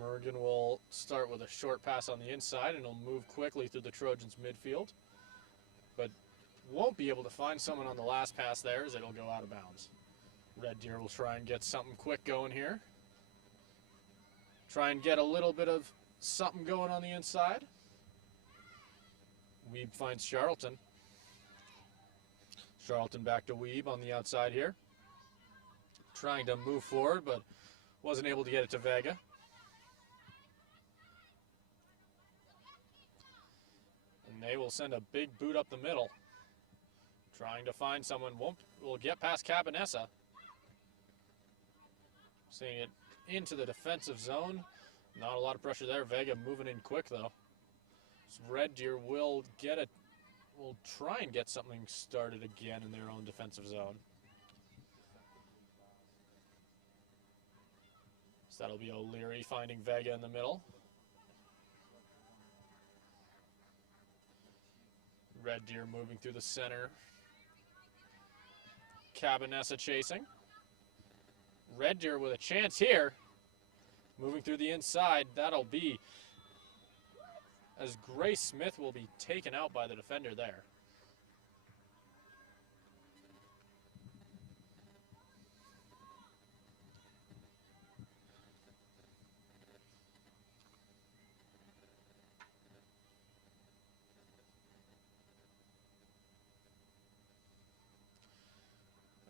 Mergen will start with a short pass on the inside, and he'll move quickly through the Trojans' midfield. But won't be able to find someone on the last pass there, as it'll go out of bounds. Red Deer will try and get something quick going here. Try and get a little bit of something going on the inside. Weeb finds Charlton. Charlton back to Weeb on the outside here. Trying to move forward, but wasn't able to get it to Vega. They will send a big boot up the middle. Trying to find someone. Will get past Cabanessa. Seeing it into the defensive zone. Not a lot of pressure there. Vega moving in quick though. So Red Deer will get a will try and get something started again in their own defensive zone. So that'll be O'Leary finding Vega in the middle. Red Deer moving through the center. Cabanessa chasing. Red Deer with a chance here. Moving through the inside. That'll be as Grace Smith will be taken out by the defender there.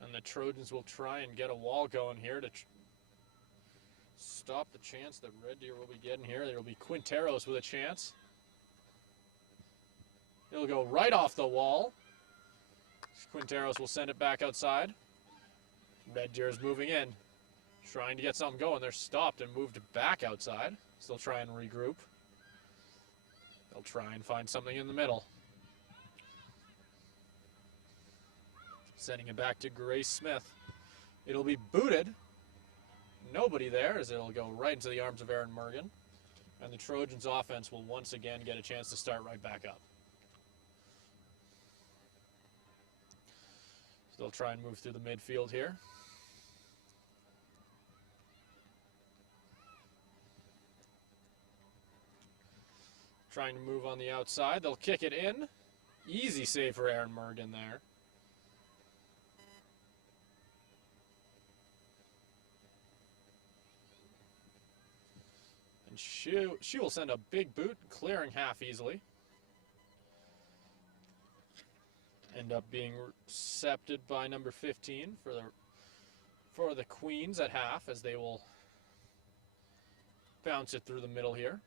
And the Trojans will try and get a wall going here to stop the chance that Red Deer will be getting here. There will be Quinteros with a chance. It'll go right off the wall. Quinteros will send it back outside. Red Deer is moving in, trying to get something going. They're stopped and moved back outside. Still try and regroup. They'll try and find something in the middle. Sending it back to Grace Smith. It'll be booted. Nobody there, as it'll go right into the arms of Aaron Mergen. And the Trojans offense will once again get a chance to start right back up. So they'll try and move through the midfield here. Trying to move on the outside. They'll kick it in. Easy save for Aaron Mergen there. And she will send a big boot, clearing half easily. End up being septed by number 15 for the Queens at half, as they will bounce it through the middle here.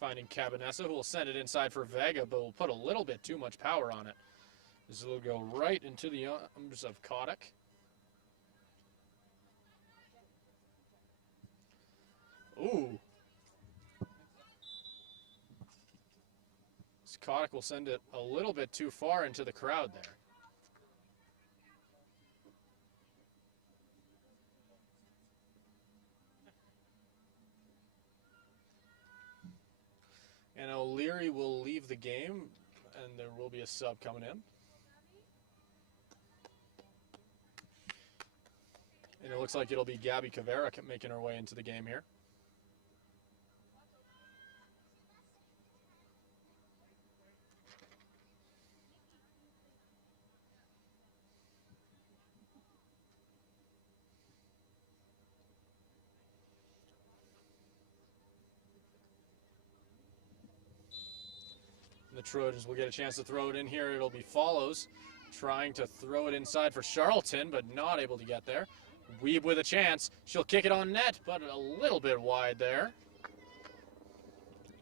Finding Cabanessa, who will send it inside for Vega, but will put a little bit too much power on it. This will go right into the arms of Kotick. Ooh. Kotick will send it a little bit too far into the crowd there. And O'Leary will leave the game, and there will be a sub coming in. And it looks like it'll be Gabby Cavera making her way into the game here. The Trojans will get a chance to throw it in here. It'll be Follows trying to throw it inside for Charlton, but not able to get there. Weeb with a chance. She'll kick it on net, but a little bit wide there.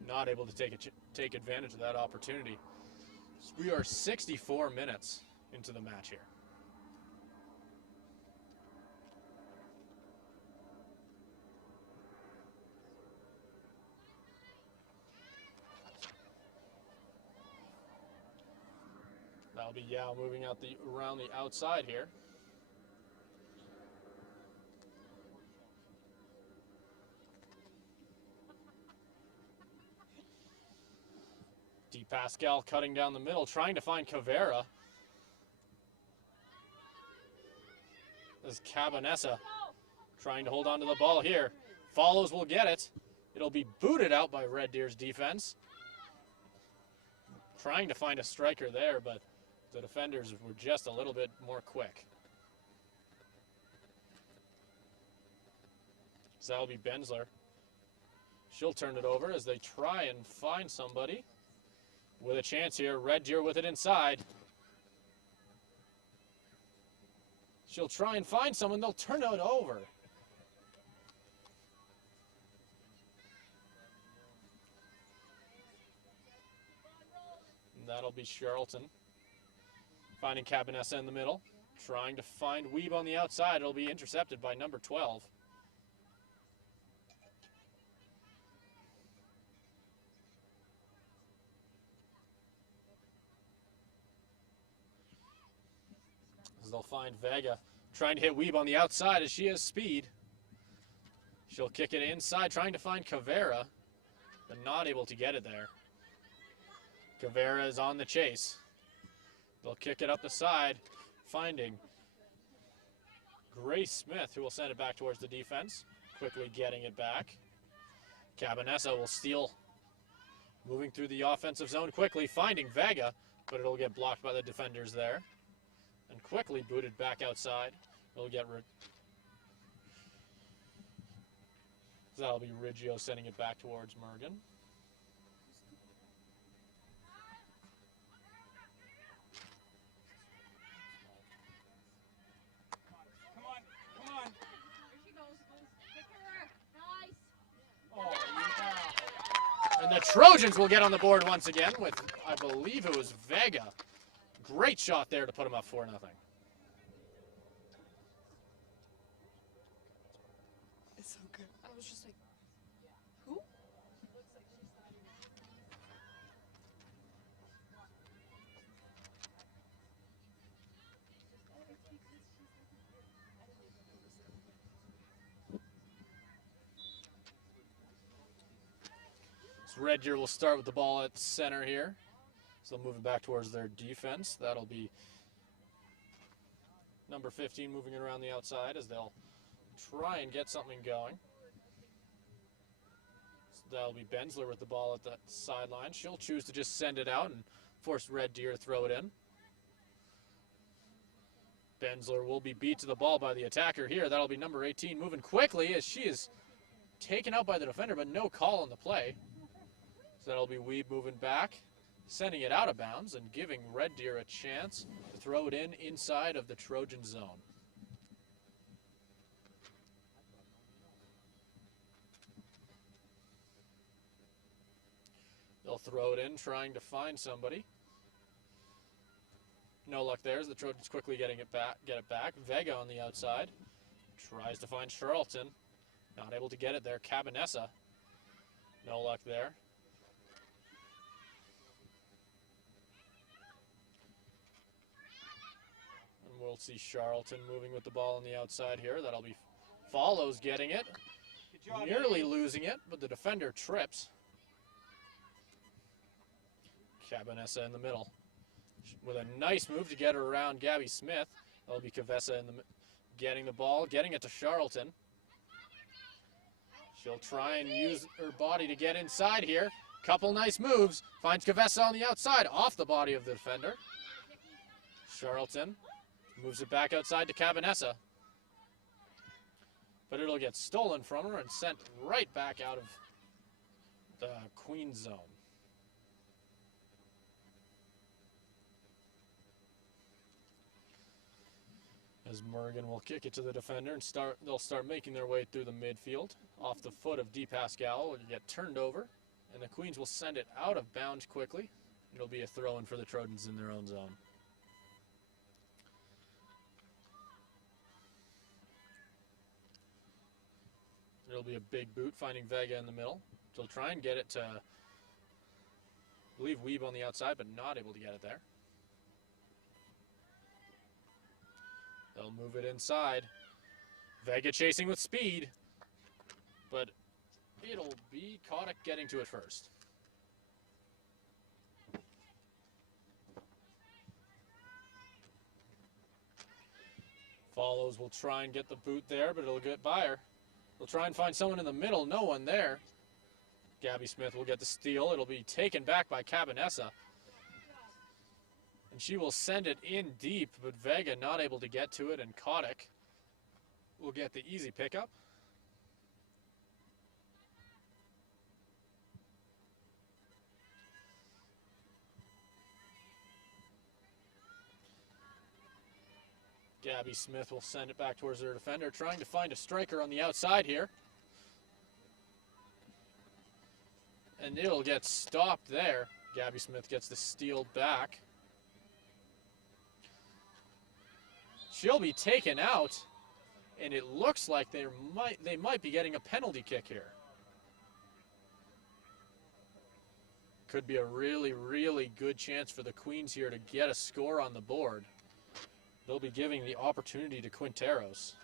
Not able to take advantage of that opportunity. We are 64 minutes into the match here. That'll be Yao moving out around the outside here. Pascal cutting down the middle, trying to find Cavera. This is Cabanessa trying to hold on to the ball here. Follows will get it. It'll be booted out by Red Deer's defense. Trying to find a striker there, but the defenders were just a little bit more quick. So that'll be Bensler. She'll turn it over as they try and find somebody. With a chance here, Red Deer with it inside. She'll try and find someone, they'll turn it over. And that'll be Charlton. Finding Cabanessa in the middle. Trying to find Weeb on the outside. It'll be intercepted by number 12. they'll find Vega trying to hit Weeb on the outside as she has speed. She'll kick it inside, trying to find Caveira, but not able to get it there. Caveira is on the chase. They'll kick it up the side, finding Grace Smith, who will send it back towards the defense, quickly getting it back. Cabanessa will steal, moving through the offensive zone quickly, finding Vega, but it'll get blocked by the defenders there. And quickly booted back outside. It'll get that'll be Riggio sending it back towards Mergen. Come on, come on. There she goes. Pick her. Nice. Oh, yeah. And the Trojans will get on the board once again with, I believe it was Vega. Great shot there to put them up 4-0. It's so good. I was just like, who? So Red Deer will start with the ball at center here. So they'll move it back towards their defense. That'll be number 15 moving it around the outside as they'll try and get something going. So that'll be Bensler with the ball at the sideline. She'll choose to just send it out and force Red Deer to throw it in. Bensler will be beat to the ball by the attacker here. That'll be number 18 moving quickly as she is taken out by the defender, but no call on the play. So that'll be Weeb moving back, sending it out of bounds and giving Red Deer a chance to throw it in inside of the Trojan zone. They'll throw it in, trying to find somebody. No luck there as the Trojans quickly get it back. Vega on the outside tries to find Charlton. Not able to get it there. Cabanessa. No luck there. And we'll see Charlton moving with the ball on the outside here. That'll be Follows getting it. Good job. Nearly losing it, but the defender trips. Cabanessa in the middle with a nice move to get her around Gabby Smith. That'll be Cavessa getting the ball, getting it to Charlton. She'll try and use her body to get inside here. Couple nice moves. Finds Cavessa on the outside, off the body of the defender. Charlton moves it back outside to Cabanessa. But it'll get stolen from her and sent right back out of the Queen zone. As Morgan will kick it to the defender and they'll start making their way through the midfield. Off the foot of D. Pascal, will get turned over, and the Queens will send it out of bounds quickly. It'll be a throw-in for the Trojans in their own zone. It'll be a big boot, finding Vega in the middle. She'll try and get it to, I believe, Weeb on the outside, but not able to get it there. They'll move it inside. Vega chasing with speed, but it'll be Kotick getting to it first. Follows will try and get the boot there, but it'll get by her. They'll try and find someone in the middle, no one there. Gabby Smith will get the steal. It'll be taken back by Cabanessa. And she will send it in deep, but Vega not able to get to it, and Kotick will get the easy pickup. Gabby Smith will send it back towards her defender, trying to find a striker on the outside here. And it'll get stopped there. Gabby Smith gets the steal back. She'll be taken out, and it looks like they might be getting a penalty kick here. Could be a really, really good chance for the Queens here to get a score on the board. They'll be giving the opportunity to Quinteros.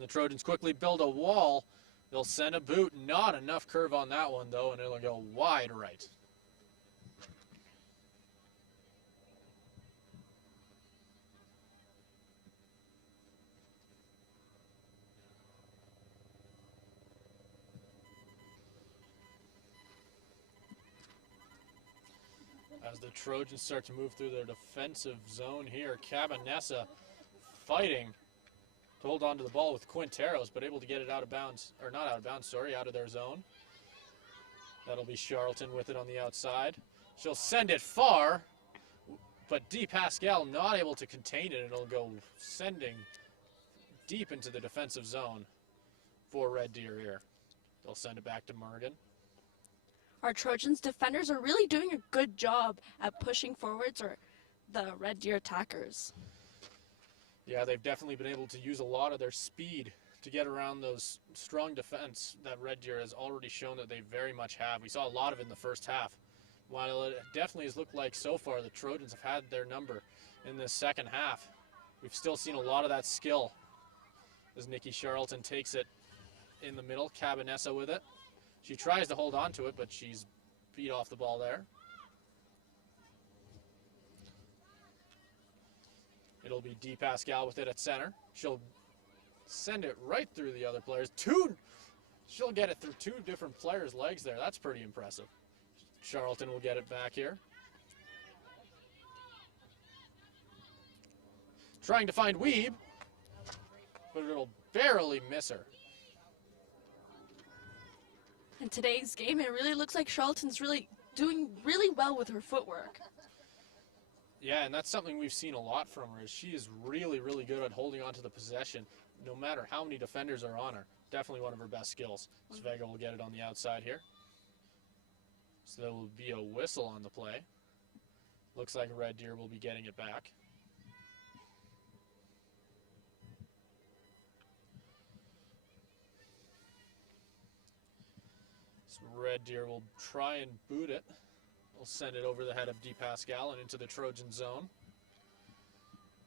The Trojans quickly build a wall. They'll send a boot. Not enough curve on that one, though, and it'll go wide right. As the Trojans start to move through their defensive zone here, Cabanessa fighting to hold on to the ball with Quinteros, but able to get it out of bounds, or not out of bounds, sorry, out of their zone. That'll be Charlton with it on the outside. She'll send it far, but D. Pascal not able to contain it, and it'll go sending deep into the defensive zone for Red Deer here. They'll send it back to Morgan. Our Trojans defenders are really doing a good job at pushing forwards or the Red Deer attackers. Yeah, they've definitely been able to use a lot of their speed to get around those strong defense that Red Deer has already shown that they very much have. We saw a lot of it in the first half. While it definitely has looked like so far the Trojans have had their number in the second half, we've still seen a lot of that skill as Nikki Charlton takes it in the middle. Cabanessa with it. She tries to hold on to it, but she's beat off the ball there. It'll be D. Pascal with it at center. She'll send it right through the other players. She'll get it through two different players' legs there. That's pretty impressive. Charlton will get it back here. Trying to find Weeb, but it'll barely miss her. In today's game, it really looks like Charlton's really doing really well with her footwork. Yeah, and that's something we've seen a lot from her. Is she is really, really good at holding on to the possession, no matter how many defenders are on her. Definitely one of her best skills. Svega will get it on the outside here. So there will be a whistle on the play. Looks like Red Deer will be getting it back. So Red Deer will try and boot it. We'll send it over the head of D. Pascal and into the Trojan zone.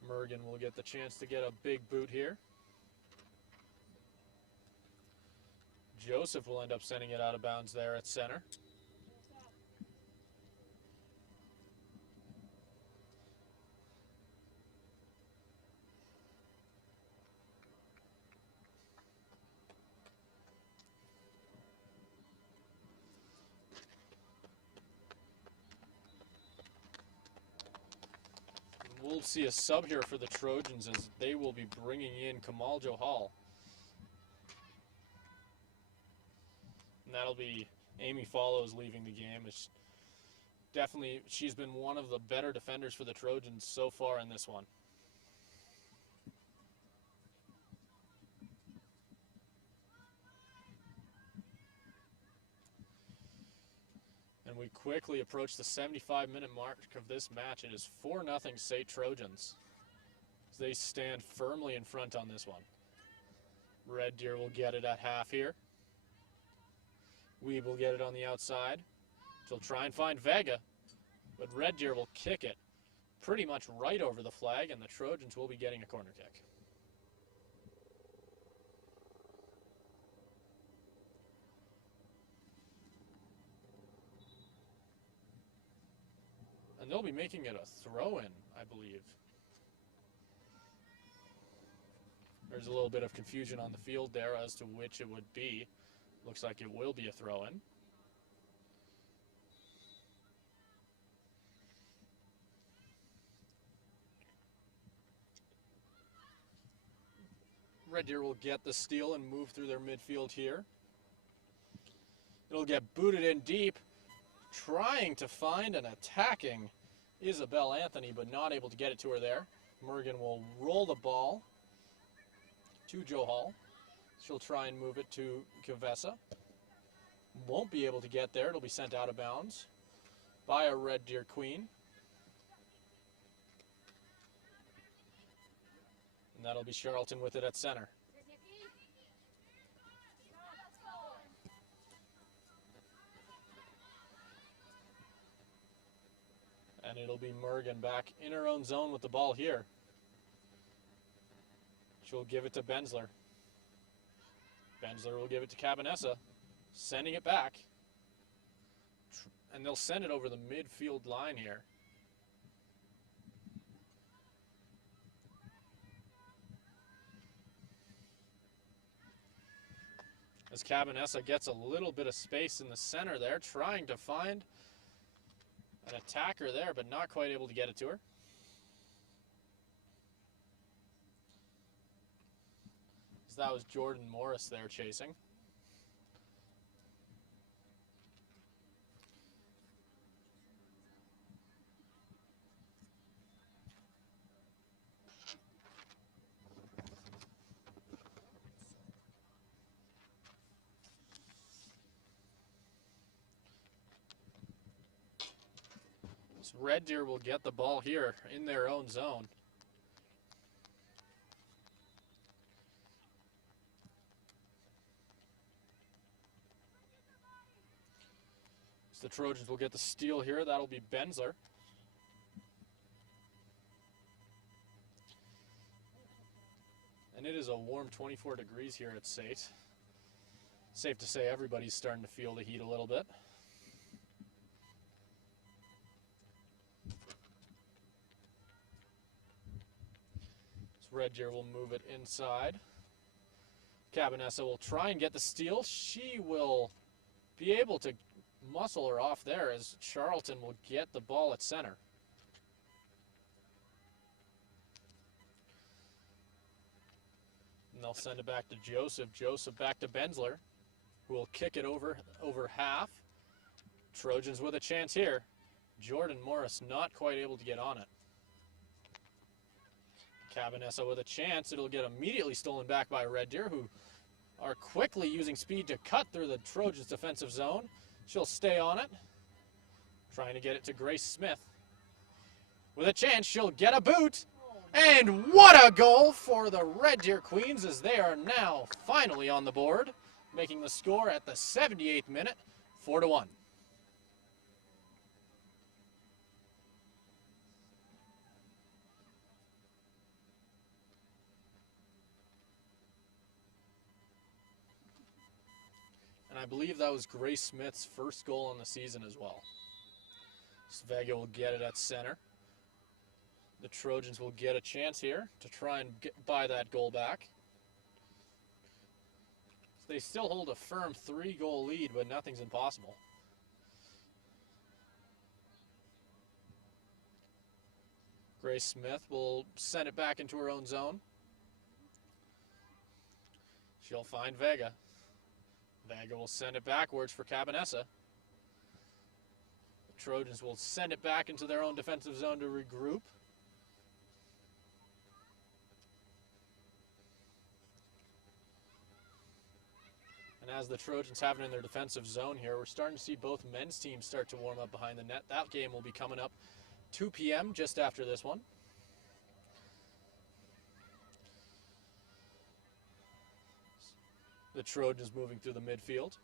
Mergen will get the chance to get a big boot here. Joseph will end up sending it out of bounds there at center. We'll see a sub here for the Trojans as they will be bringing in Kamaljo Hall. And that'll be Amy Follows leaving the game. It's definitely, she's been one of the better defenders for the Trojans so far in this one. And we quickly approach the 75-minute mark of this match. It is 4-0 SAIT Trojans. As they stand firmly in front on this one. Red Deer will get it at half here. Weeb will get it on the outside. She'll try and find Vega, but Red Deer will kick it pretty much right over the flag, and the Trojans will be getting a corner kick. And they'll be making it a throw-in, I believe. There's a little bit of confusion on the field there as to which it would be. Looks like it will be a throw-in. Red Deer will get the steal and move through their midfield here. It'll get booted in deep, trying to find an attacking Isabel Anthony, but not able to get it to her there. Morgan will roll the ball. to Johal. She'll try and move it to Kavessa. Won't be able to get there. It'll be sent out of bounds by a Red Deer Queen. And that'll be Charlton with it at center. And it'll be Mergen back in her own zone with the ball here. She'll give it to Bensler. Bensler will give it to Cabanessa, sending it back. And they'll send it over the midfield line here. As Cabanessa gets a little bit of space in the center there, trying to find an attacker there, but not quite able to get it to her. So that was Jordan Morris there chasing. Red Deer will get the ball here in their own zone. So the Trojans will get the steal here. That'll be Bensler. And it is a warm 24 degrees here at SAIT. Safe to say everybody's starting to feel the heat a little bit. Red Deer will move it inside. Cabanessa will try and get the steal. She will be able to muscle her off there as Charlton will get the ball at center. And they'll send it back to Joseph. Joseph back to Bensler, who will kick it over half. Trojans with a chance here. Jordan Morris not quite able to get on it. Cabanessa with a chance. It'll get immediately stolen back by Red Deer, who are quickly using speed to cut through the Trojans' defensive zone. She'll stay on it, trying to get it to Grace Smith. With a chance, she'll get a boot. And what a goal for the Red Deer Queens, as they are now finally on the board, making the score at the 78th minute, 4-1. And I believe that was Grace Smith's first goal in the season as well. Svega will get it at center. The Trojans will get a chance here to try and buy that goal back. They still hold a firm 3-goal lead, but nothing's impossible. Grace Smith will send it back into her own zone. She'll find Vega. Vega will send it backwards for Cabanessa. The Trojans will send it back into their own defensive zone to regroup. And as the Trojans have it in their defensive zone here, we're starting to see both men's teams start to warm up behind the net. That game will be coming up 2 p.m. just after this one. The Trojans moving through the midfield.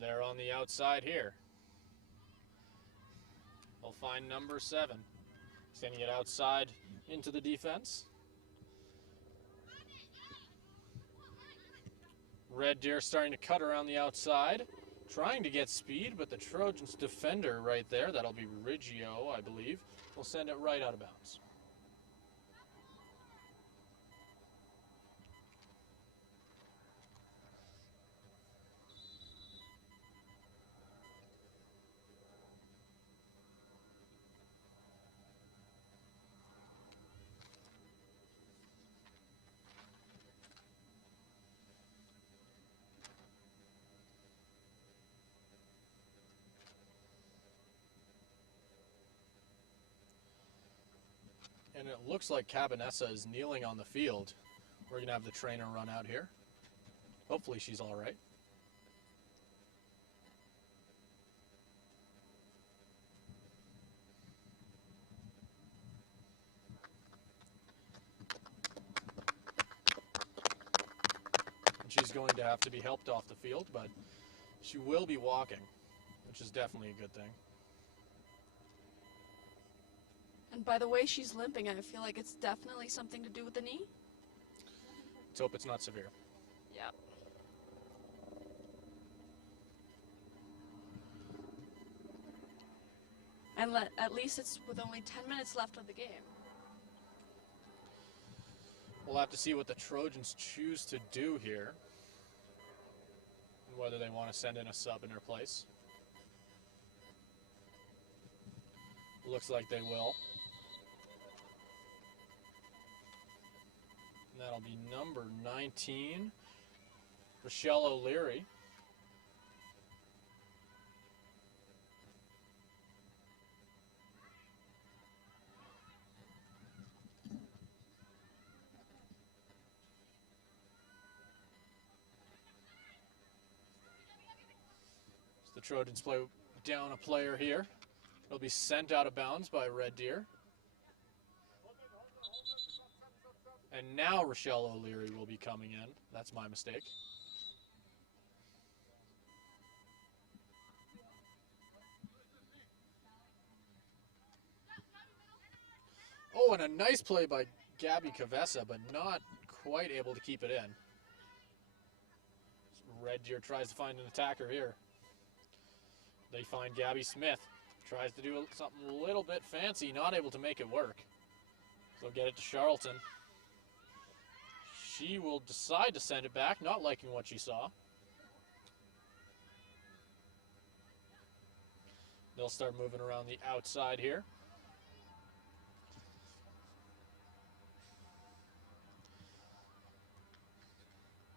They're on the outside here. They'll find number 7. Sending it outside into the defense. Red Deer starting to cut around the outside. Trying to get speed, but the Trojans defender right there, that'll be Riggio, I believe, will send it right out of bounds. And it looks like Cabanessa is kneeling on the field. We're going to have the trainer run out here. Hopefully she's all right. And she's going to have to be helped off the field, but she will be walking, which is definitely a good thing. And by the way she's limping, I feel like it's definitely something to do with the knee. Let's hope it's not severe. Yeah. And at least it's with only 10 minutes left of the game. We'll have to see what the Trojans choose to do here. And whether they want to send in a sub in her place. Looks like they will. And that'll be number 19, Rochelle O'Leary. So the Trojans play down a player here. It'll be sent out of bounds by Red Deer. And now Rochelle O'Leary will be coming in. That's my mistake. Oh, and a nice play by Gabby Cavessa, but not quite able to keep it in. Red Deer tries to find an attacker here. They find Gabby Smith. Tries to do something a little bit fancy, not able to make it work. So get it to Charlton. She will decide to send it back, not liking what she saw. They'll start moving around the outside here.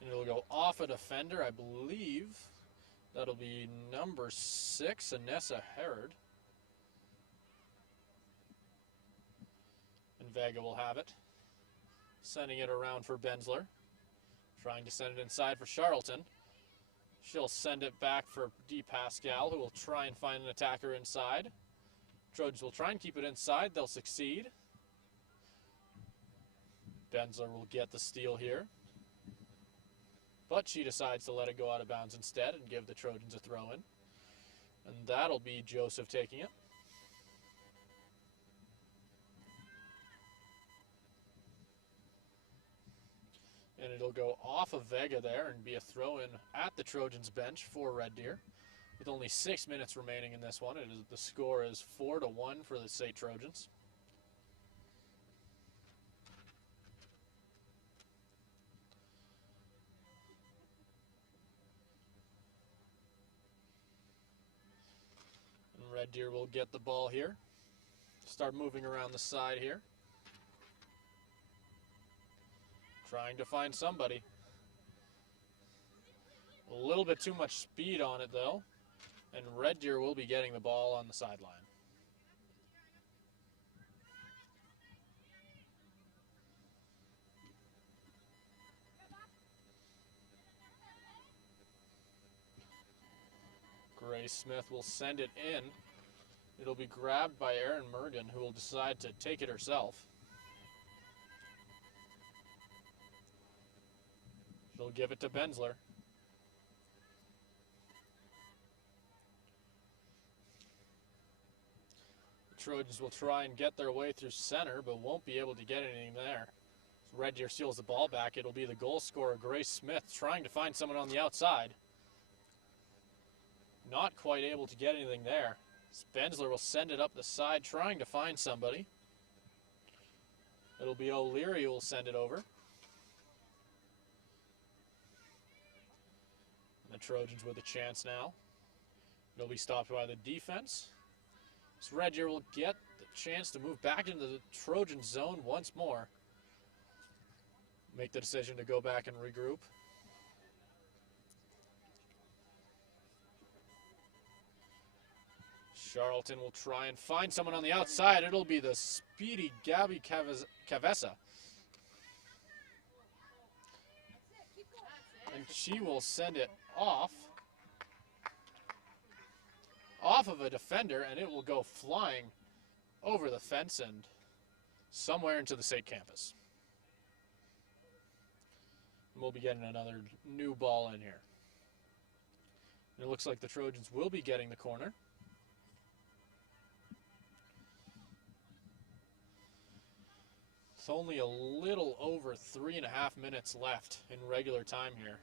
And it'll go off a defender, I believe. That'll be number 6, Anessa Herod. And Vega will have it. Sending it around for Benzler. Trying to send it inside for Charlton. She'll send it back for D. Pascal, who will try and find an attacker inside. Trojans will try and keep it inside. They'll succeed. Benzler will get the steal here. But she decides to let it go out of bounds instead and give the Trojans a throw in. And that'll be Joseph taking it. And it'll go off of Vega there and be a throw in at the Trojans bench for Red Deer. With only 6 minutes remaining in this one, the score is 4-1 for the SAIT Trojans. And Red Deer will get the ball here. Start moving around the side here. Trying to find somebody. A little bit too much speed on it though. And Red Deer will be getting the ball on the sideline. Grace Smith will send it in. It'll be grabbed by Erin Mergen, who will decide to take it herself. She'll give it to Benzler. The Trojans will try and get their way through center, but won't be able to get anything there. So Red Deer steals the ball back. It'll be the goal scorer, Grace Smith, trying to find someone on the outside. Not quite able to get anything there. Benzler will send it up the side, trying to find somebody. It'll be O'Leary who will send it over. The Trojans with a chance now. It'll be stopped by the defense. So Red Deer will get the chance to move back into the Trojan zone once more. Make the decision to go back and regroup. Charlton will try and find someone on the outside. It'll be the speedy Gabby Cavessa. And she will send it off of a defender, and it will go flying over the fence and somewhere into the SAIT campus. And we'll be getting another new ball in here. And it looks like the Trojans will be getting the corner. It's only a little over 3.5 minutes left in regular time here.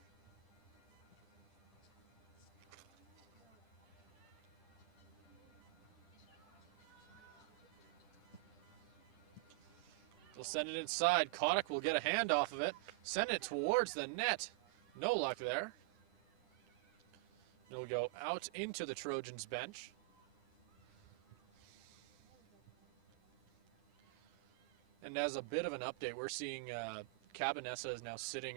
They'll send it inside. Kotick will get a hand off of it. Send it towards the net. No luck there. It'll go out into the Trojans bench. And as a bit of an update, we're seeing Cabanessa is now sitting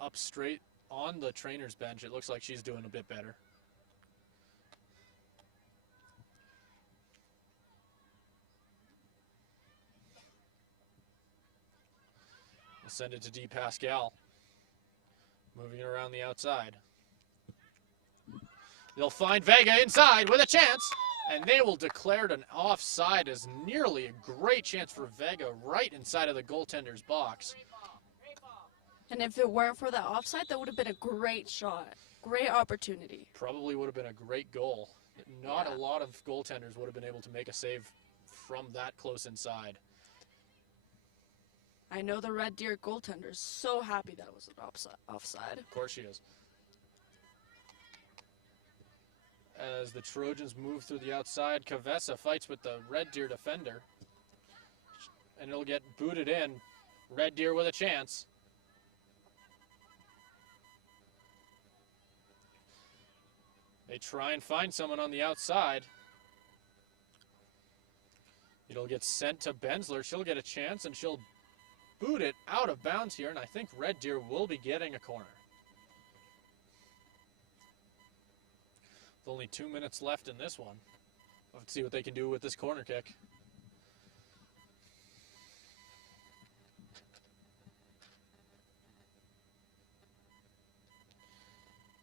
up straight on the trainer's bench. It looks like she's doing a bit better. We'll send it to D. Pascal. Moving it around the outside. They'll find Vega inside with a chance. And they will declare it an offside as nearly a great chance for Vega right inside of the goaltender's box. And if it weren't for that offside, that would have been a great shot. Great opportunity. Probably would have been a great goal. Not a lot of goaltenders would have been able to make a save from that close inside. I know the Red Deer goaltender is so happy that it was an offside. Of course she is. As the Trojans move through the outside, Cavessa fights with the Red Deer defender. And it'll get booted in. Red Deer with a chance. They try and find someone on the outside. It'll get sent to Bensler. She'll get a chance and she'll boot it out of bounds here. And I think Red Deer will be getting a corner. With only 2 minutes left in this one. Let's see what they can do with this corner kick.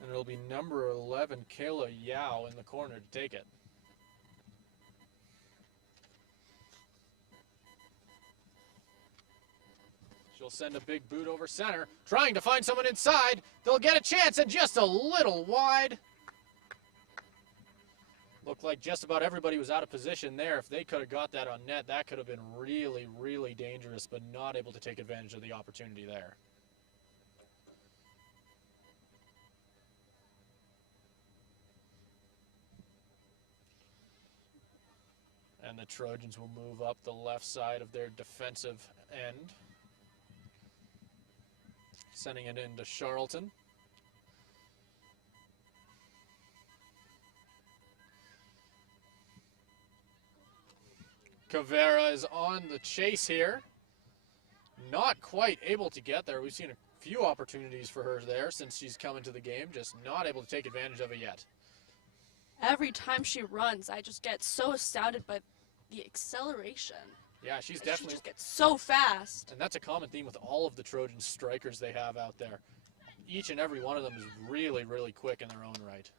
And it'll be number 11, Kayla Yao, in the corner to take it. She'll send a big boot over center, trying to find someone inside. They'll get a chance and just a little wide. Looked like just about everybody was out of position there. If they could have got that on net, that could have been really, really dangerous, but not able to take advantage of the opportunity there. And the Trojans will move up the left side of their defensive end, sending it into Charlton. Cavera is on the chase here. Not quite able to get there. We've seen a few opportunities for her there since she's come into the game, just not able to take advantage of it yet. Every time she runs, I just get so astounded by the acceleration. Yeah, she's definitely... She just gets so fast. And that's a common theme with all of the Trojan strikers they have out there. Each and every one of them is really, really quick in their own right.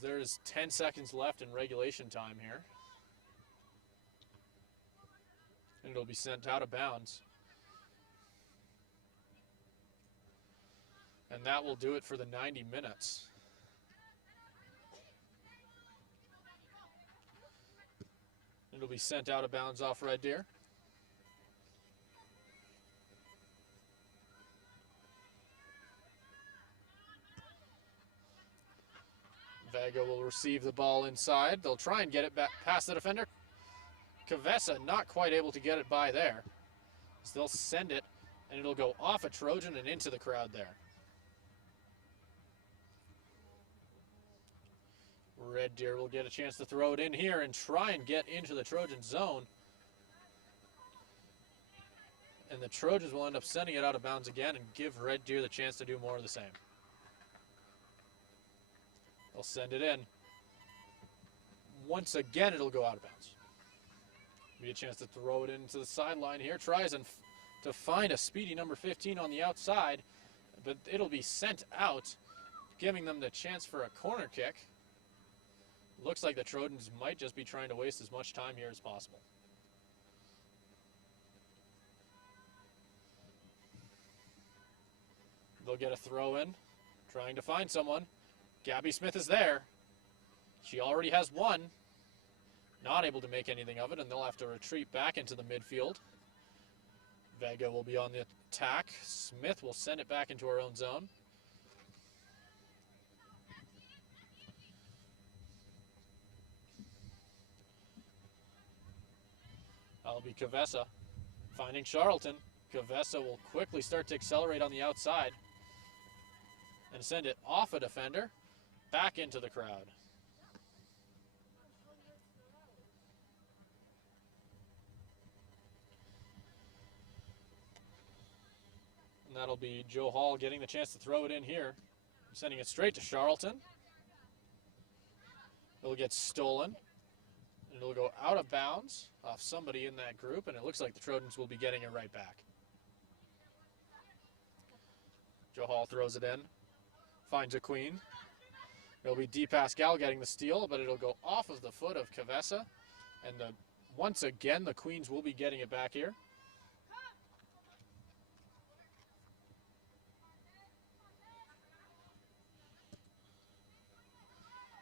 There is 10 seconds left in regulation time here. And it'll be sent out of bounds. And that will do it for the 90 minutes. It'll be sent out of bounds off Red Deer. Vega will receive the ball inside. They'll try and get it back past the defender. Cavessa not quite able to get it by there. So they'll send it, and it'll go off a Trojan and into the crowd there. Red Deer will get a chance to throw it in here and try and get into the Trojan zone. And the Trojans will end up sending it out of bounds again and give Red Deer the chance to do more of the same. They'll send it in. once again, it'll go out of bounds. Be a chance to throw it into the sideline here. Tries to find a speedy number 15 on the outside, but it'll be sent out, giving them the chance for a corner kick. Looks like the Trojans might just be trying to waste as much time here as possible. They'll get a throw in, trying to find someone. Gabby Smith is there. She already has one. Not able to make anything of it, and they'll have to retreat back into the midfield. Vega will be on the attack. Smith will send it back into her own zone. That'll be Kavessa finding Charlton. Kavessa will quickly start to accelerate on the outside and send it off a defender back into the crowd. And that'll be Joe Hall getting the chance to throw it in here, sending it straight to Charlton. It'll get stolen. It'll go out of bounds off somebody in that group, and it looks like the Trojans will be getting it right back. Joe Hall throws it in, finds a queen. It'll be D. Pascal getting the steal, but it'll go off of the foot of Kavessa, and once again the Queens will be getting it back here.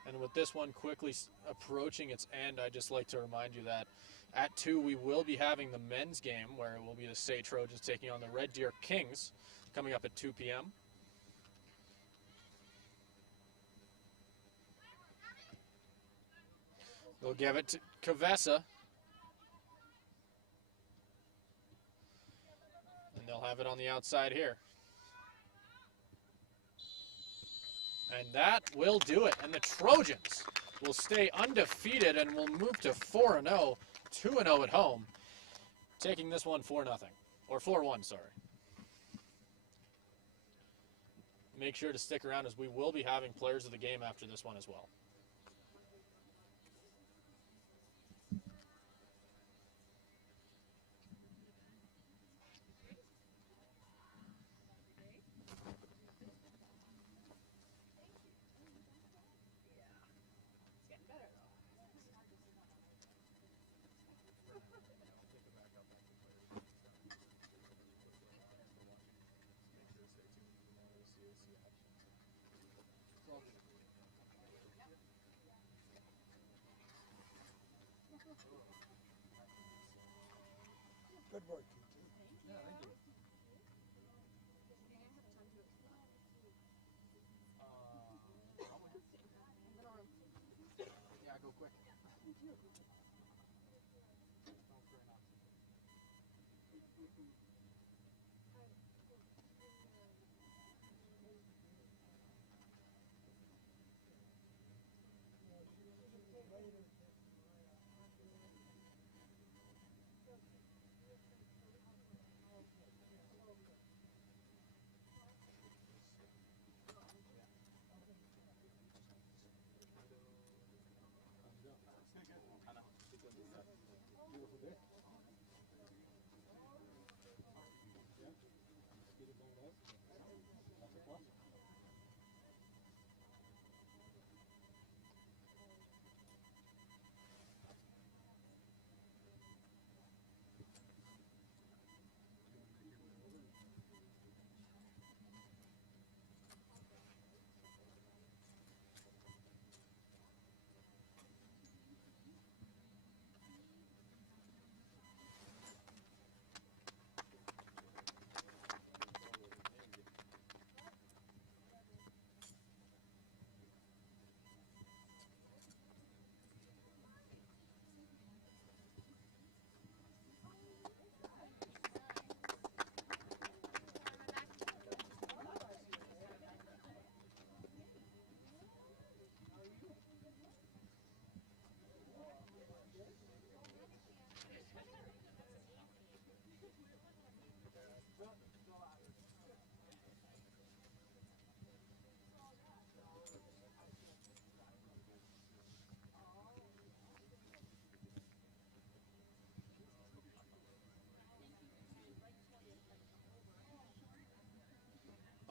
And with this one quickly approaching its end, I'd just like to remind you that at 2 we will be having the men's game, where it will be the SAIT Trojans taking on the Red Deer Kings, coming up at 2 p.m. They'll give it to Kavessa. And they'll have it on the outside here. And that will do it. And the Trojans will stay undefeated and will move to 4-0, 2-0 at home, taking this one 4-0, or 4-1, sorry. Make sure to stick around, as we will be having players of the game after this one as well. Good work, TT. Yeah, thank you. Yeah, go quick.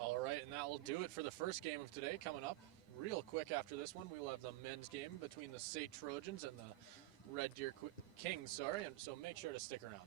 All right, and that will do it for the first game of today. Coming up real quick after this one, we will have the men's game between the SAIT Trojans and the Red Deer Kings, and so make sure to stick around.